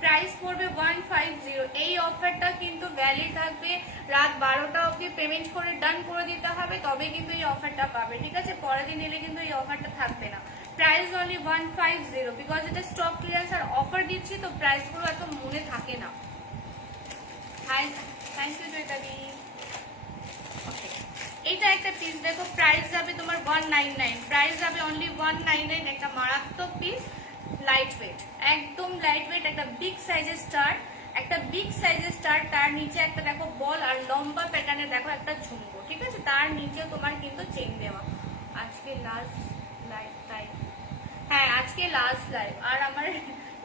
প্রাইস পড়বে 150। এই অফারটা কিন্তু ভ্যালিড থাকবে রাত 12টা অবধি। পেমেন্ট করে ডান করে দিতে হবে, তবে কিন্তু এই অফারটা পাবে, ঠিক আছে। পরের দিন এলে কিন্তু এই অফারটা থাকবে না। প্রাইস অনলি 150, বিকজ এটা স্টক ক্লিয়ারেন্স আর অফার দিচ্ছি, তো প্রাইসগুলো এত মনে থাকে না। হাই, থ্যাংক ইউ জয়িতাদি। এইটা একটা পিস দেখো, প্রাইস যাবে তোমার 199। প্রাইস যাবে অনলি 199। একটা মারাত্মক পিস, লাইট ওয়েট, একদম লাইট ওয়েট। একটা বিগ সাইজের স্টার, একটা বিগ সাইজের স্টার, তার নিচে একটা দেখো বল আর লম্বা প্যাটার্নের দেখো একটা ঝুমকো, ঠিক আছে। তার নিচে তোমার কিন্তু চেইন দেওয়া। আজকে লাস্ট লাইভ, তাই হ্যাঁ আজকে লাস্ট লাইভ, আর আমার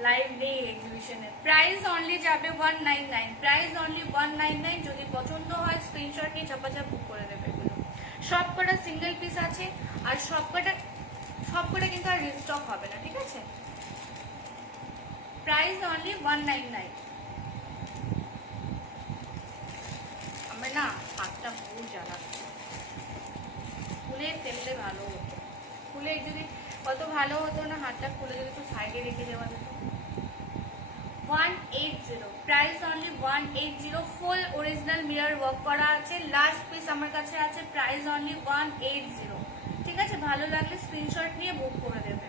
লাইভ নেই এক্সিবিশনে। প্রাইস অনলি যাবে 199। Price only 199। যদি পছন্দ হয় স্ক্রিনশট নিয়ে চাপাচাপ বুক করে দেবে। সবকটা সিঙ্গেল পিস আছে, আর সবকটা কিন্তু আর রিস্টক হবে না, ঠিক আছে। Price only 199। আমার না হাতটা বহু জ্বালাচ্ছে, খুলে ফেললে ভালো হতো। খুলে যদি কত ভালো হতো না, হাতটা খুলে যদি একটু সাইডে রেখে দেওয়া যেত। 180 প্রাইস অনলি 180। ফুল অরিজিনাল মিরর ওয়ার্ক করা আছে। লাস্ট পিস আমার কাছে আছে। প্রাইস অনলি 180, ঠিক আছে। ভালো লাগলে স্ক্রিনশট নিয়ে বুক করে দেবে।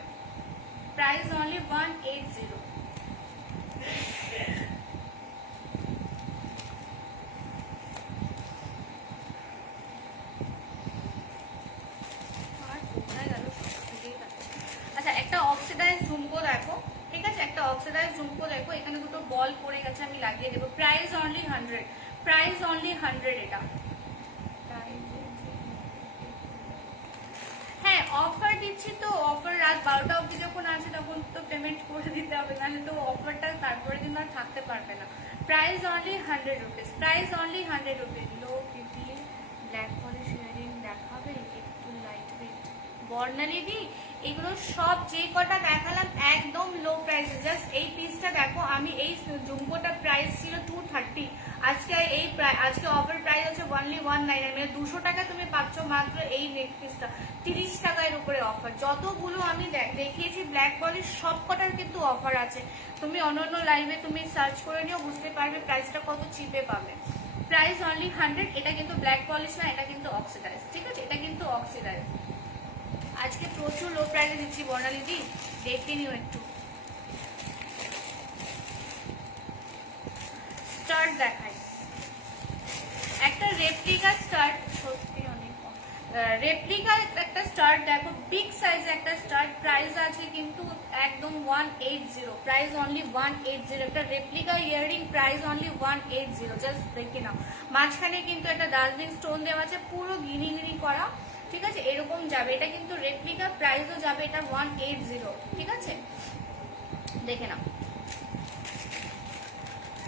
Price only 180। আচ্ছা, একটা অক্সিডাইজ ঝুমকো দেখো, ঠিক আছে। একটা অক্সিডাইজ ঝুমকো দেখো, এখানে দুটো বল পড়ে গেছে, আমি লাগিয়ে দেবো। Price only 100। Price only 100। এটা হ্যাঁ অফার দিচ্ছি তো অফার রাত 12টা অবধি যখন আছে তখন তো পেমেন্ট করে দিতে হবে, নাহলে তো অফারটা তারপরে দিন আর থাকতে পারবে না। Price only 100 rupees, price only 100 rupees. Low PP black polish earring দেখাবে একটু লাইট ওয়েট বর্ণালীদি, এগুলো সব যে কটা দেখালাম একদম লো প্রাইসে। জাস্ট এই পিসটা দেখো, আমি এই জুমকোটার প্রাইস ছিল 230, আজকে অফার প্রাইস আছে অনলি 199, মানে 200 টাকা তুমি পাচ্ছ মাত্র এই নেক পিসটা। 30 টাকার উপরে অফার। যতগুলো আমি দেখিয়েছি ব্ল্যাক পলিশ সব কটার কিন্তু অফার আছে। তুমি অন্য লাইভে তুমি সার্চ করে নিও, বুঝতে পারবে প্রাইসটা কত চিপে পাবে। Price only 100। এটা কিন্তু ব্ল্যাক পলিশ না, এটা কিন্তু অক্সিডাইজ, ঠিক আছে, এটা কিন্তু অক্সিডাইজ। আজকে প্রচুর লো প্রাইসে দিচ্ছি বর্ণালীদি, দেখে নিও একটু। স্টার্ট দেখাই, একটা রেপ্লিকা স্টার্ট, সত্যি অনেক রেপ্লিকা একটা স্টার্ট দেখো, বিগ সাইজ একটা স্টার্ট। প্রাইস আছে কিন্তু একদম 180, প্রাইস অনলি 180। একটা replica earring price only 180। Just দেখে নাও, মাঝখানে কিন্তু একটা দার্জিলিং স্টোন দেওয়া আছে, পুরো গিনি গিনি করা, ঠিক আছে, এরকম যাবে। এটা কিন্তু রেপ্লিকা, প্রাইসও যাবে এটা 180, ঠিক আছে, দেখে নাও।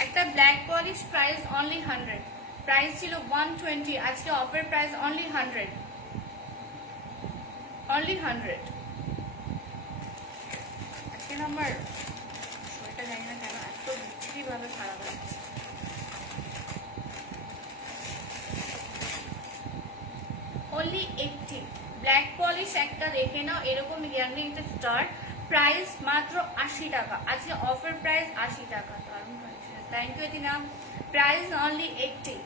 একটা black polish price only 100, price ছিল 120, আজকে অফার প্রাইস অনলি 100, অনলি 100। আজকে না আমার শরীরটা জানি না কেন এত বিচ্ছিরি ভাবে খারাপ লাগছে। অনলি 80, ব্ল্যাক পলিশ একটা দেখে নাও, এরকম ইয়াররিং স্টার্ট, প্রাইস মাত্র 80 টাকা, আজকে অফার প্রাইস 80 টাকা। থ্যাংক ইউ এদিনা, প্রাইস অনলি 80।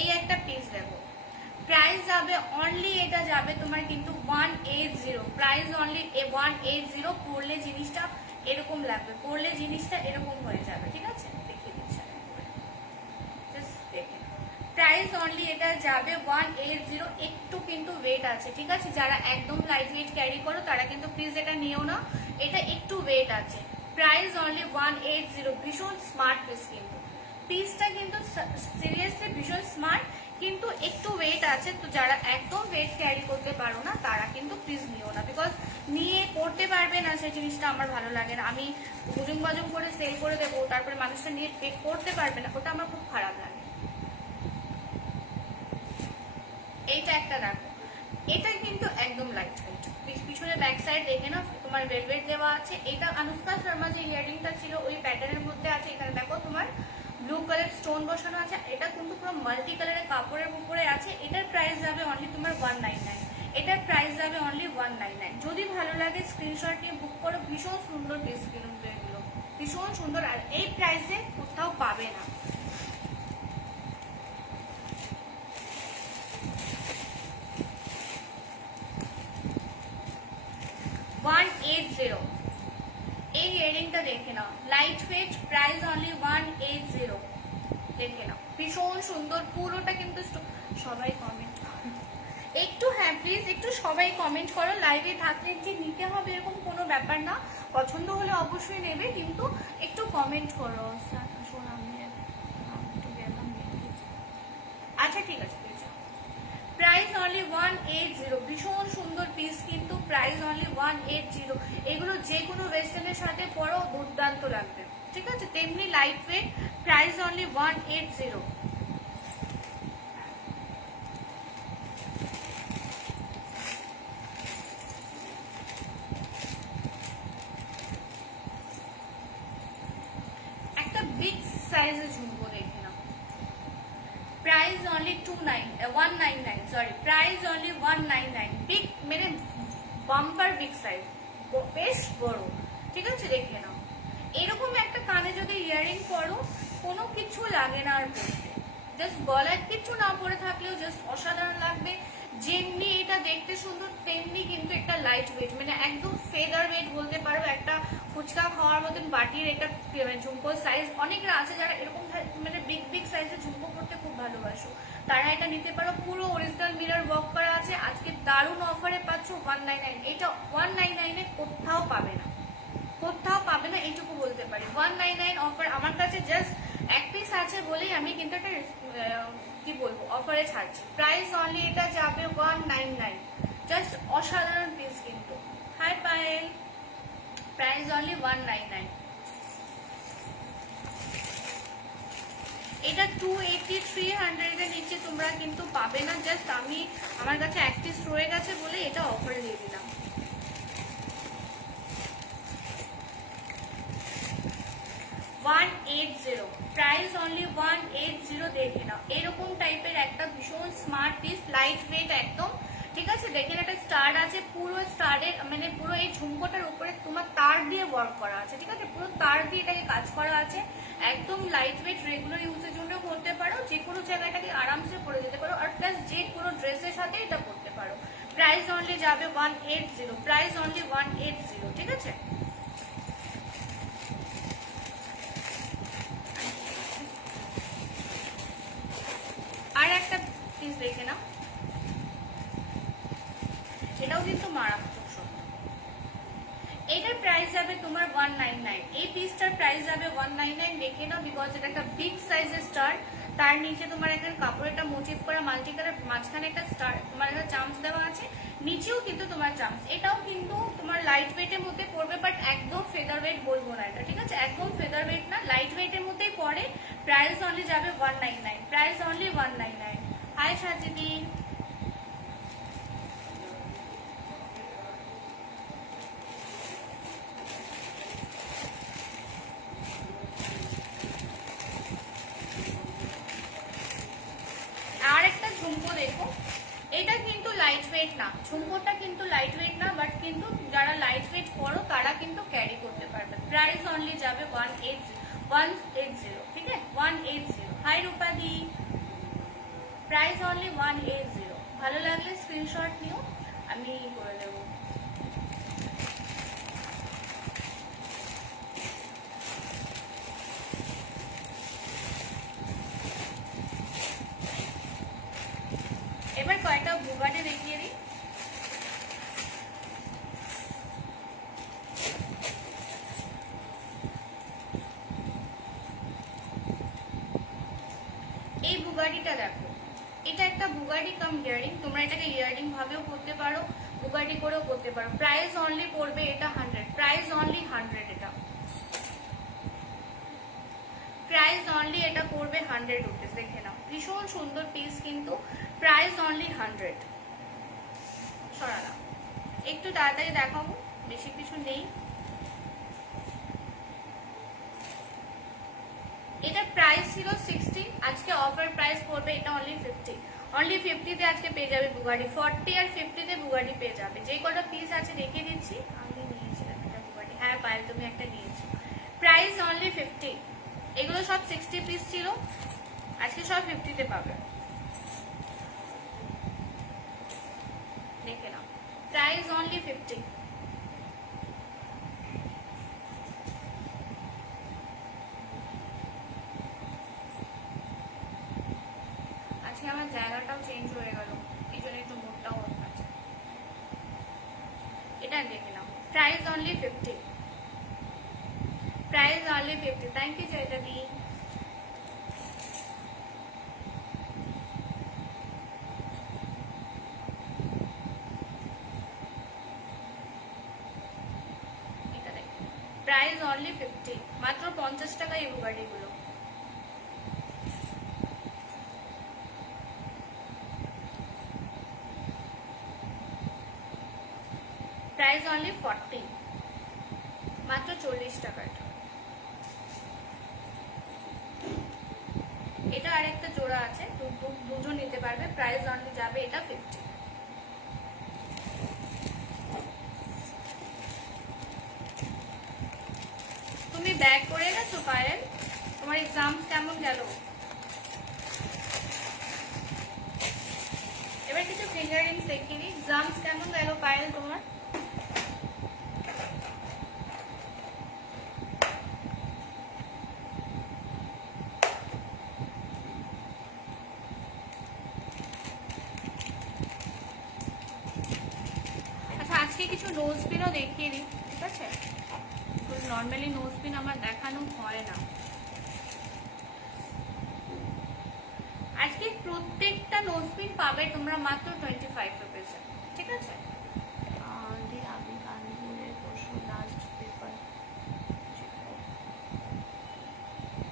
এই একটা পিস দেখো, প্রাইস যাবে অনলি, এটা যাবে তোমার কিন্তু 180, প্রাইস অনলি 180। পরলে জিনিসটা এরকম লাগবে, পরলে জিনিসটা এরকম হয়ে যাবে, ঠিক আছে, দেখিয়ে দিচ্ছি, জাস্ট দেখে। প্রাইস অনলি এটা যাবে 180, একটু কিন্তু ওয়েট আছে, ঠিক আছে, যারা একদম লাইট ওয়েট ক্যারি করো তারা কিন্তু প্লিজ এটা নিও না, এটা একটু ওয়েট আছে। প্রাইস অনলি 180, ভীষণ স্মার্ট পিস, কিন্তু পিসটা কিন্তু সিরিয়াসলি ভীষণ স্মার্ট, কিন্তু একটু ওয়েট আছে। তো যারা একদম ওয়েট ক্যারি করতে পারো না তারা কিন্তু প্লিজ নিও না, বিকজ নিয়ে করতে পারবে না, সেই জিনিসটা আমার ভালো লাগে না। আমি হুজুম বাজুম করে সেল করে দেবো, তারপরে মানুষটা নিয়ে করতে পারবে না, ওটা আমার খুব খারাপ লাগে। এইটা একটা দেখো, এটা কিন্তু একদম লাইট ওয়েট, পিছনে ব্যাক সাইড দেখে না তোমার ভেলভেট দেওয়া আছে। এটা অনুষ্কা শর্মা যে ইয়াররিংটা ছিল ওই প্যাটার্নের মধ্যে আছে। এখানে দেখো তোমার ব্লু কালার স্টোন বসানো আছে, এটা কিন্তু পুরো মাল্টি কালারের কাপড়ের উপরে আছে। এটার প্রাইস যাবে অনলি তোমার 199, এটার প্রাইস যাবে অনলি 199। যদি ভালো লাগে স্ক্রিনশট নিয়ে বুক করো, ভীষণ সুন্দর পিস কিন্তু এগুলো, ভীষণ সুন্দর, আর এই প্রাইসে কোথাও পাবে না। এই ইয়াররিংটা দেখে নাও, লাইট ওয়েট, প্রাইস অনলি 180, দেখে নাও, ভীষণ সুন্দর, পুরোটা কিন্তু সবাই কমেন্ট করো একটু, হ্যাঁ প্লিজ একটু সবাই কমেন্ট করো। লাইভে থাকলে যে নিতে হবে এরকম কোনো ব্যাপার না, পছন্দ হলে অবশ্যই নেবে, কিন্তু একটু কমেন্ট করো। আচ্ছা ঠিক আছে, প্রাইস অনলি 180, ভীষণ সুন্দর পিস কিন্তু, প্রাইস অনলি 180। এগুলো যে কোনো ওয়েস্টার্নের সাথে পরো দুর্দান্ত লাগবে, ঠিক আছে, তেমনি লাইট ওয়েট, প্রাইস অনলি 180। একটা বিগ সাইজের ঝুমকো দেখে নাও, price only 199, sorry, price only 199। Big মানে বাম্পার বিগ সাইজ, বেশ বড়, ঠিক আছে, দেখে নাও। এরকম একটা কানে যদি ইয়াররিং পরো কোনো কিছু লাগে না আর পরতে, জাস্ট গলায় কিছু না পরে থাকলেও জাস্ট অসাধারণ লাগবে। যেমনি এটা দেখতে সুন্দর, তেমনি কিন্তু একটা লাইট ওয়েট, মানে একদম ফেদার ওয়েট বলতে পারো, একটা ফুচকা খাওয়ার মতন বাটির একটা ঝুমকোর সাইজ। অনেকরা আছে যারা এরকম মানে বিগ বিগ সাইজের ঝুমকো করতে খুব ভালোবাসো, তারা এটা নিতে পারো। পুরো অরিজিনাল মিরর ওয়ার্ক করা আছে, আজকে দারুণ অফারে পাচ্ছ 199, এটা 199 কোথাও পাবে না, কোথাও পাবে না, এইটুকু বলতে পারি। 199 অফার, আমার কাছে জাস্ট এক পিস আছে বলেই আমি কিন্তু একটা কি বলবো অফারে ছাড়ছি। প্রাইস অনলি এটা যাবে 199, জাস্ট অসাধারণ পিস কিন্তু। Hi Payel, price only 199। এটা 280 300 এর নিচে তোমরা কিন্তু পাবে না, জাস্ট আমি আমার কাছে এক পিস রয়ে গেছে বলে এটা অফারে দিয়ে দিলাম। 180, প্রাইস অনলি 180। দেখে নাও এরকম টাইপের একটা ভীষণ স্মার্ট পিস, লাইট ওয়েট একদম, ঠিক আছে। দেখেন একটা স্টার আছে, পুরো স্টারের মানে পুরো এই ঝুমকোটার উপরে তোমার তার দিয়ে ওয়ার্ক করা আছে, ঠিক আছে, পুরো তার দিয়ে এটাকে কাজ করা আছে, একদম লাইট ওয়েট, রেগুলার ইউজের জন্য করতে পারো, যে কোনো জায়গাটাকে আরামসে পরে যেতে পারো, আর প্লাস যে কোনো ড্রেসের সাথে এটা পরতে পারো। প্রাইস অনলি যাবে 180, প্রাইস অনলি 180, ঠিক আছে। আর একটা পিস দেখে নাও, এটাও কিন্তু মারাত্মক সুন্দর। এটার প্রাইস যাবে তোমার 199, এই পিসটার প্রাইস যাবে 199। দেখে নাও, বিকজ এটা একটা বিগ সাইজের স্টার, তার নিচে তোমার একটা কাপড় একটা মোটিভ করা মাল্টি কালার, মাঝখানে একটা স্টার তোমার একটা চাম্পস দেওয়া আছে, নিচেও কিন্তু তোমার চাম্পস। এটাও কিন্তু তোমার লাইট ওয়েটের মধ্যে পড়বে, বাট একদম ফেদার ওয়েট বলবো না এটা, ঠিক আছে, একদম ফেদার ওয়েট না, লাইট ওয়েটের মধ্যেই পড়ে। প্রাইস অনলি যাবে 199, প্রাইস অনলি 199। হাই সাজিদি, আর একটা ঝুমকো দেখো, এটা কিন্তু লাইট ওয়েট না, ঝুমকোটা কিন্তু লাইট ওয়েট না, বাট কিন্তু যারা লাইট ওয়েট করো তারা কিন্তু ক্যারি করতে পারবে। প্রাইস অনলি যাবে 180, ঠিক আছে, 180। হাই রূপাদি, প্রাইস অনলি 180। ভালো লাগলে স্ক্রিনশট নিও, আমি করে দেবো। এবার কয়েকটা বুগাটি দেখিয়ে দিই। এই বুগাটিটা দেখো, এটা একটা বুগাটি কাম ইয়ারিং, তোমরা এটাকে ইয়ারিং ভাবেও করতে পারো, বুগাটি করেও করতে পারো। প্রাইস অনলি পড়বে এটা 100, প্রাইস অনলি 100। এটা প্রাইস অনলি এটা পড়বে 100 রুপিস। দেখে নাও ভীষণ সুন্দর পিস কিন্তু, প্রাইস অনলি 100। সরালাম, একটু তাড়াতাড়ি দেখাবো, বেশি কিছু নেই। এটা প্রাইস ছিল 60, আজকে অফার প্রাইস পড়বে এটা অনলি 50। অনলি 50 তে আজকে পেয়ে যাবে বুগাটি, 40 আর 50 তে বুগাটি পেয়ে যাবে। যে কটা পিস আছে দেখিয়ে দিচ্ছি। আমি নিয়েছিলাম এটা বুগাটি, হ্যাঁ পায়েল তুমি একটা নিয়েছো। প্রাইস অনলি 50, এগুলো সব 60 পিস ছিল, আজকে সব 50 তে পাবে। দেখে নাও, প্রাইস অনলি 50। আজকে আমার জায়গাটাও চেঞ্জ হয়ে গেল, এই জন্য একটু মোটটাও আছে। এটা দেখে নাও, price only 50, price only 50। Thank you Joyita di. এটা দেখো, প্রাইস অনলি 50, মাত্র 50 টাকা এই বুগাটিগুলো। প্রাইস অনলি 40, মাত্র 40 টাকা। এটা আরেকটা জোড়া আছে, দুজন নিতে পারবে। প্রাইস অনলি যাবে এটা 50। তুমি ব্যাক করে গেছো পায়েল? তোমার এক্সাম কেমন গেল? এবার কিছু ফিঙ্গারিংস দেখিয়ে দিই। এক্সাম কেমন গেল পায়েল তোমার? আচ্ছা, আজকে কিছু নোজ পিনও দেখিয়ে দিই, ঠিক আছে। নর্মালি নোজপিন আমার দেখানো হয় না। আজকে প্রত্যেকটা নোজপিন পাবে তোমরা মাত্র 25 রুপিসে, ঠিক আছে?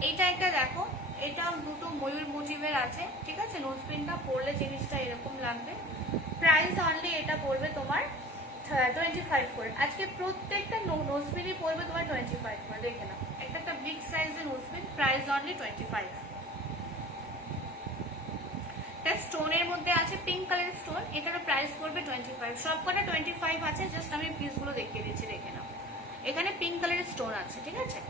এইটা একটা দেখো, এটাও দুটো ময়ূর মোটিভের আছে, ঠিক আছে? নোজপিনটা পরলে জিনিসটা এরকম লাগবে। প্রাইস অনলি এটা পড়বে তোমার 25 করে। আজকে প্রত্যেকটা নোজপিনই পড়বে তোমার 25 করে। দেখে নাও, একটা বিগ সাইজের নোজপিন, প্রাইস অনলি 25। স্টোনের মধ্যে আছে পিঙ্ক কালার স্টোন, এটার প্রাইস পড়বে 25। সবকটা 25 আছে, জাস্ট আমি পিসগুলো দেখিয়ে দিচ্ছি, দেখে নাও। এখানে পিঙ্ক কালারের স্টোন আছে, ঠিক আছে?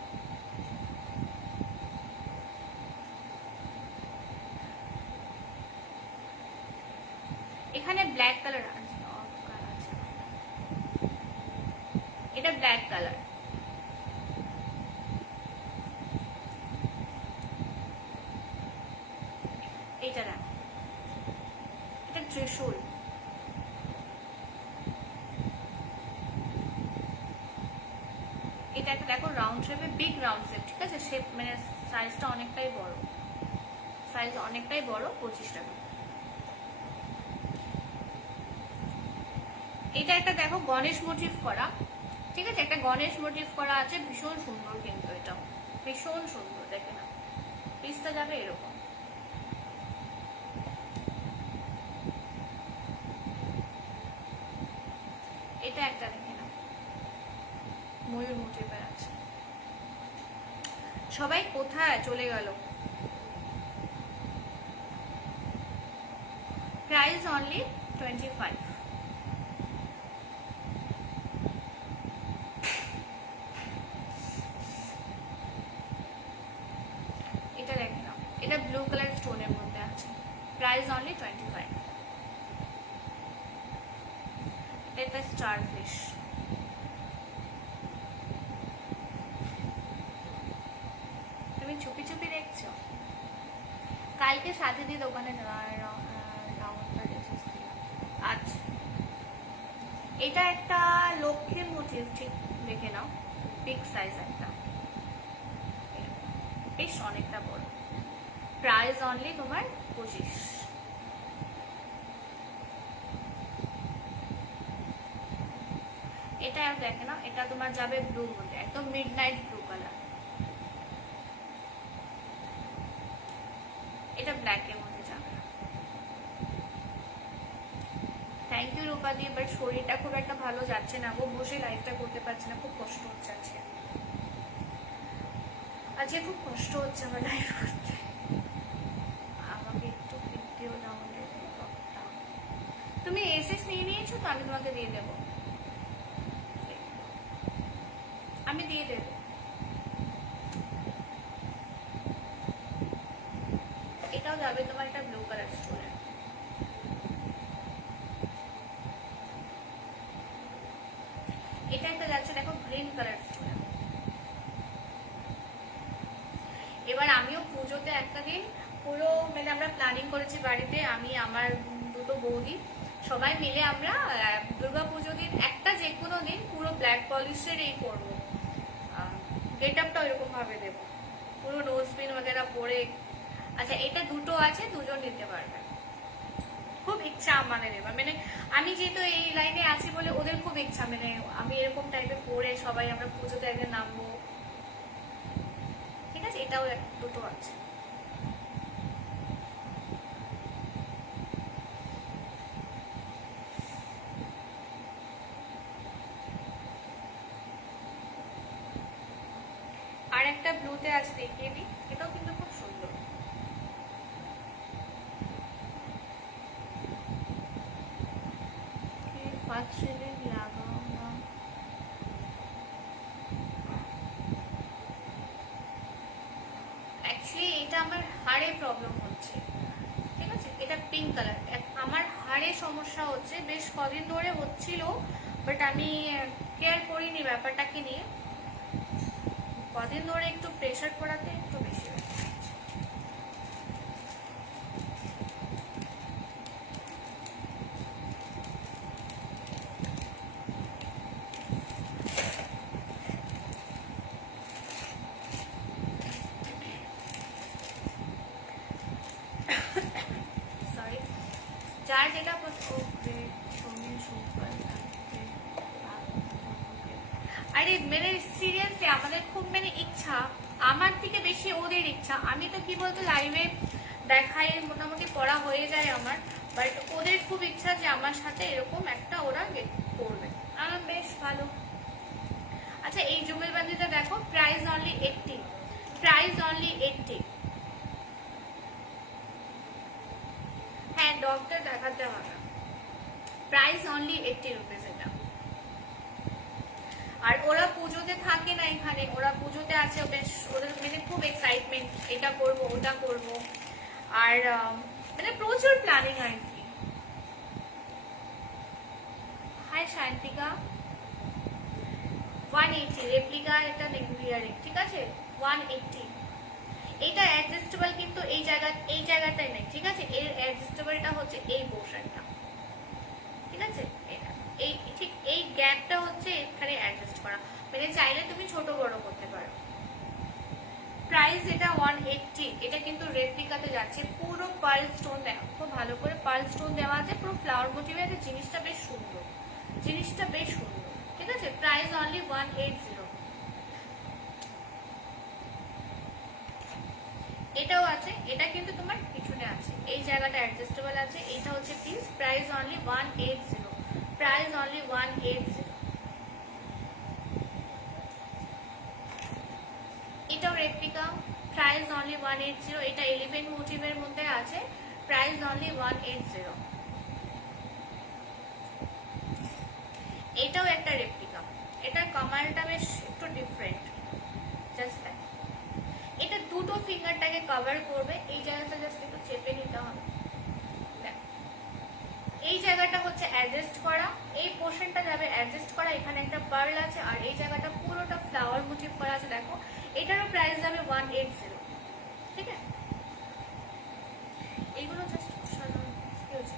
এখানে ব্ল্যাক কালার আছে, এটা ব্ল্যাক কালার। এইটা দেখো, এটা ত্রিশূল। এটা একটা দেখো রাউন্ড শেপে, বিগ রাউন্ড শেপ, ঠিক আছে? শেপ মানে সাইজটা অনেকটাই বড়, সাইজ অনেকটাই বড়, 25 টাকা। এটা একটা দেখো গণেশ মোটিভ করা, ঠিক আছে? একটা গণেশ মোটিভ করা আছে, ভীষণ সুন্দর, কিন্তু এটাও ভীষণ সুন্দর। দেখে না, পিসটা যাবে এরকম। এটা একটা দেখে না, ময়ূর মোটিভের আছে। সবাই কোথায় চলে গেল? Price only 25। এটা দেখে নাও, এটা ব্লু কালার স্টোনের মধ্যে আছে, প্রাইস অনলি 25। এটা স্টার ফিশ। তুমি চুপি চুপি দেখছো? কালকে সাথে দিয়ে দোকানে আচ্ছা, এটা একটা লক্ষ্মীর মোটিভ, ঠিক দেখে নাও, বিগ সাইজ একটা, বেশ অনেকটা বড়। প্রাইস অনলি তোমার 25। এটা দেখে না, এটা তোমার যাবে ব্লুর মধ্যে, একদম মিডনাইট ব্লু কালার। এটা ব্ল্যাকের মধ্যে যাবে। থ্যাংক ইউ রূপাদি, বাট শরীরটা খুব একটা ভালো যাচ্ছে না গো, বসে লাইফটা করতে পারছি না, খুব কষ্ট হচ্ছে আজকে। আজকে খুব কষ্ট হচ্ছে আমার লাইফ করতে। আমাকে একটু দিও না হলে। তুমি এসএস নিয়ে নিয়েছো তো? আমি তোমাকে দিয়ে দেবো, আমি দিয়ে দেবো। এটাও যাবে তোমার একটা ব্লু কালার স্টোনে। এটা একটা যাচ্ছে দেখো গ্রিন কালার স্টোনে। এবার আমিও পুজোতে একটা দিন পুরো মানে আমরা প্ল্যানিং করেছি বাড়িতে, আমি আমার দুটো বৌদি সবাই মিলে আমরা দুর্গা পুজো দিন একটা যে কোনো দিন পুরো ব্ল্যাক পলিশের এই করবো, গেট আপটা ওইরকম ভাবে দেবো, পুরো নোজপিন वगैरह পরে। আচ্ছা, এটা দুটো আছে, দুজন নিতে পারবে। খুব ইচ্ছা আমাদের এবার, মানে আমি যেহেতু এই লাইনে আছি বলে ওদের খুব ইচ্ছা, মানে আমি এরকম টাইপের পরে সবাই আমরা পুজোতে একদিন নামবো, ঠিক আছে? এটাও দুটো আছে। আর একটা ব্লুতে আছে, দেখিয়ে দিই, এটাও কিন্তু খুব সুন্দর। ফার্স্ট শেডে লাগাও না, অ্যাকচুয়ালি এটা আমার হাড়ে প্রবলেম হচ্ছে, ঠিক আছে? এটা পিঙ্ক কালার, আমার হাড়ে সমস্যা হচ্ছে, বেশ কদিন ধরে হচ্ছিল, বাট আমি কেয়ার করিনি ব্যাপারটাকে নিয়ে। কদিন ধরে একটু প্রেশার পড়াতে একটু বেশি হচ্ছে। মানে সিরিয়াসলি আমাদের খুব মানে ইচ্ছা, আমার থেকে বেশি ওদের ইচ্ছা। আমি তো কি বলতো লাইভে দেখাই, মোটামুটি পড়া হয়ে যায় আমার, বাট ওদের খুব ইচ্ছা যে আমার সাথে এরকম একটা ওরা করবে। আমার বেশ ভালো। আচ্ছা এই যুগলবন্দিটা দেখো, প্রাইস অনলি 80, প্রাইস অনলি 80। হ্যাঁ ডক্টর দেখাতে হবে, প্রাইস অনলি 80 রুপিস এটা। আর ওরা পুজোতে থাকে না এখানে, ওরা পুজোতে আছে, বেশ ওদের মানে খুব এক্সাইটমেন্ট, এটা করব ওটা করব, আর মানে প্রচুর প্ল্যানিং আর কি। হাই শান্তিকা, 180 রেপ্লিকা, এটা ইয়ারিং, ঠিক আছে 180। এটা অ্যাডজাস্টেবল, কিন্তু এই জায়গাটাই নেই, ঠিক আছে। এর অ্যাডজাস্টেবলটা হচ্ছে এই পোর্শনটা, ঠিক আছে। এটা এই ঠিক এই গ্যাপটা হচ্ছে এখানে অ্যাডজাস্ট করা, মানে চাইলে তুমি ছোট বড় করতে পারো। প্রাইস এটা 180, এটা কিন্তু রেপ্লিকাতে যাচ্ছে, পুরো পার্ল স্টোন দেওয়া, খুব ভালো করে পার্ল স্টোন দেওয়া আছে, পুরো ফ্লাওয়ার মোটিভে আছে, জিনিসটা বেশ সুন্দর, জিনিসটা বেশ সুন্দর, ঠিক আছে। Price only 180। এটাও আছে, এটা কিন্তু তোমার পিছনে আছে, এই জায়গাটা অ্যাডজাস্টেবল আছে, এটা হচ্ছে piece. Price only 180, price only 180। এটাও রেপ্লিকা, প্রাইস অনলি 180। এটা এলিফ্যান্ট মোটিভের মধ্যে আছে, প্রাইস অনলি 180। এটাও একটা রেপ্লিকা, এটার কামালটা বেশ একটু ডিফারেন্ট, জাস্ট দ্যাট। এটা দুটো ফিঙ্গারটাকে কভার করবে, এই জায়গাটা জাস্ট একটু চেপে নিতে হবে, এই জায়গাটা হচ্ছে অ্যাডজাস্ট করা, এই পোর্শনটা যাবে অ্যাডজাস্ট করা, এখানে একটা পার্ল আছে, আর এই জায়গাটা পুরোটা ফ্লাওয়ার মোটিভ করা আছে, দেখো। এটারও প্রাইস যাবে 180, ঠিক আছে। এইগুলো জাস্ট সাধারণ কি হচ্ছে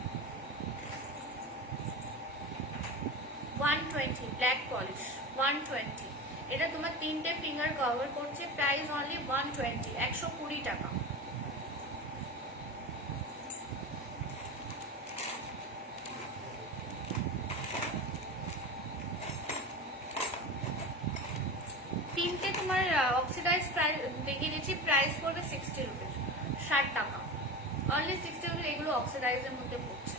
120 ব্ল্যাক পলিশ 120। এটা তোমার তিনটে ফিঙ্গার কভার করছে, প্রাইস অনলি 120, 120 টাকা। তিনটে তোমার অক্সিডাইজ প্রাইস দেখিয়ে দিচ্ছি, প্রাইস পড়বে 60 রুপিস, 60 টাকা, অনলি 60 রুপিস। এগুলো অক্সিডাইজের মধ্যে পড়ছে।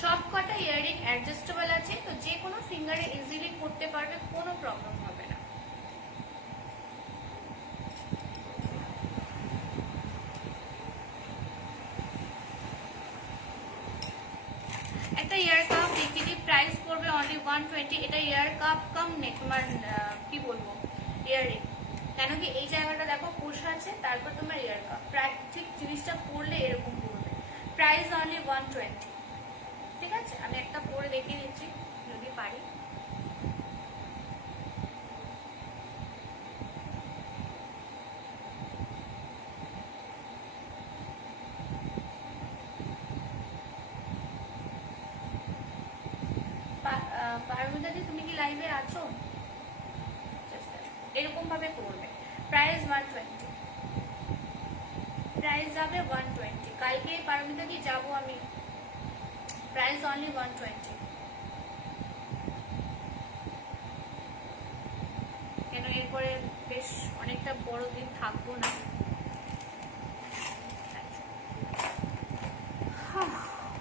সব কটা ইয়ারিং অ্যাডজাস্টেবল আছে, তো যে কোনো ফিঙ্গারে ইজিলি করতে পারবে, কোনো প্রবলেম হবে না। একটা ইয়ার কাপ দেখিয়ে দিই, প্রাইস পড়বে অনলি 120। এটা ইয়ার কাপ কাম নেক, তোমার কি বলবো ইয়ারিং, কেন কি এই জায়গাটা দেখো পুশ আছে, তারপর তোমার ইয়ার কাপ, প্রায় ঠিক জিনিসটা পরলে এরকম পড়বে। প্রাইস অনলি 120, ঠিক আছে। আমি একটা পরে দেখিয়ে দিচ্ছি যদি পারি। পারমিতাদি তুমি কি লাইভে আছো? এরকম ভাবে পড়বে, প্রাইস 120, প্রাইস যাবে 120। কালকে পারমিতাদি যাবো আমি, প্রাইস অনলি 120। কেন এরপরে বেশ অনেকটা বড় দিন থাকবো না।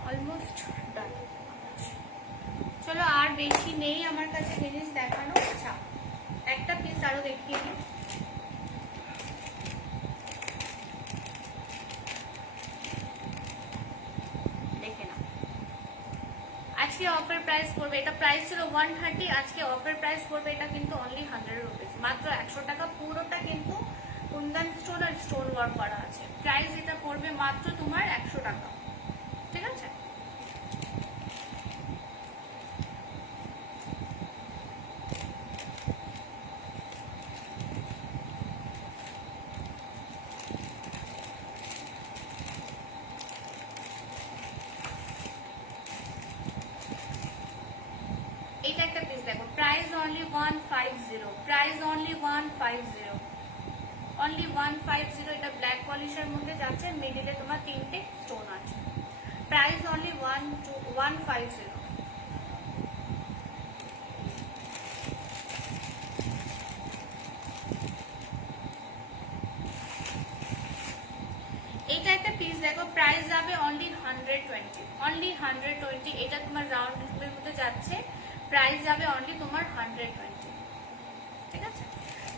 Almost done. চলো আর বেশি নেই আমার কাছে জিনিস দেখানো। আচ্ছা একটা পিস আরো দেখিয়ে দিই, দেখে না। আজকে অফার প্রাইস পড়বে, এটা প্রাইস ছিল 130, আজকে অফার প্রাইস পড়বে এটা কিন্তু অনলি 100 রুপিস, মাত্র 100 টাকা। পুরোটা কিন্তু কুন্দন স্টোন আর স্টোন ওয়ার্ক করা আছে। প্রাইস এটা পড়বে মাত্র তোমার 100 টাকা, ঠিক আছে। এটা একটা পিস দেখো, price only 150, price only 150, only 150। এটা ব্ল্যাক পলিশের মধ্যে যাচ্ছে, মিডিলে তোমার তিনটে স্টোন আছে, প্রাইস অনলি 150। দেখো প্রাইস যাবে অনলি 120, অনলি 120। এটা তোমার রাউন্ড এর মধ্যে যাচ্ছে, প্রাইস যাবে অনলি তোমার 120। ঠিক আছে,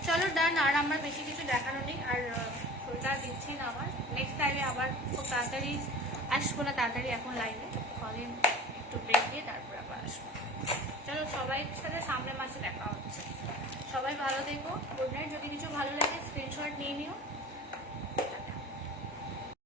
চলো ডান। আর আমরা বেশি কিছু দেখানো নেই, আর ওটা দিচ্ছি না আমার। নেক্সট টাইমে আবার খুব তাড়াতাড়ি আসবো না, তাড়াতাড়ি এখন লাইভে কদিন একটু ব্রেক দিয়ে তারপর আবার আসবো। চলো, সবাই সাথে সামনের মাসে দেখা হচ্ছে। সবাই ভালো থেকো, গুড নাইট। যদি কিছু ভালো লাগে স্ক্রিনশট নিয়ে নিও।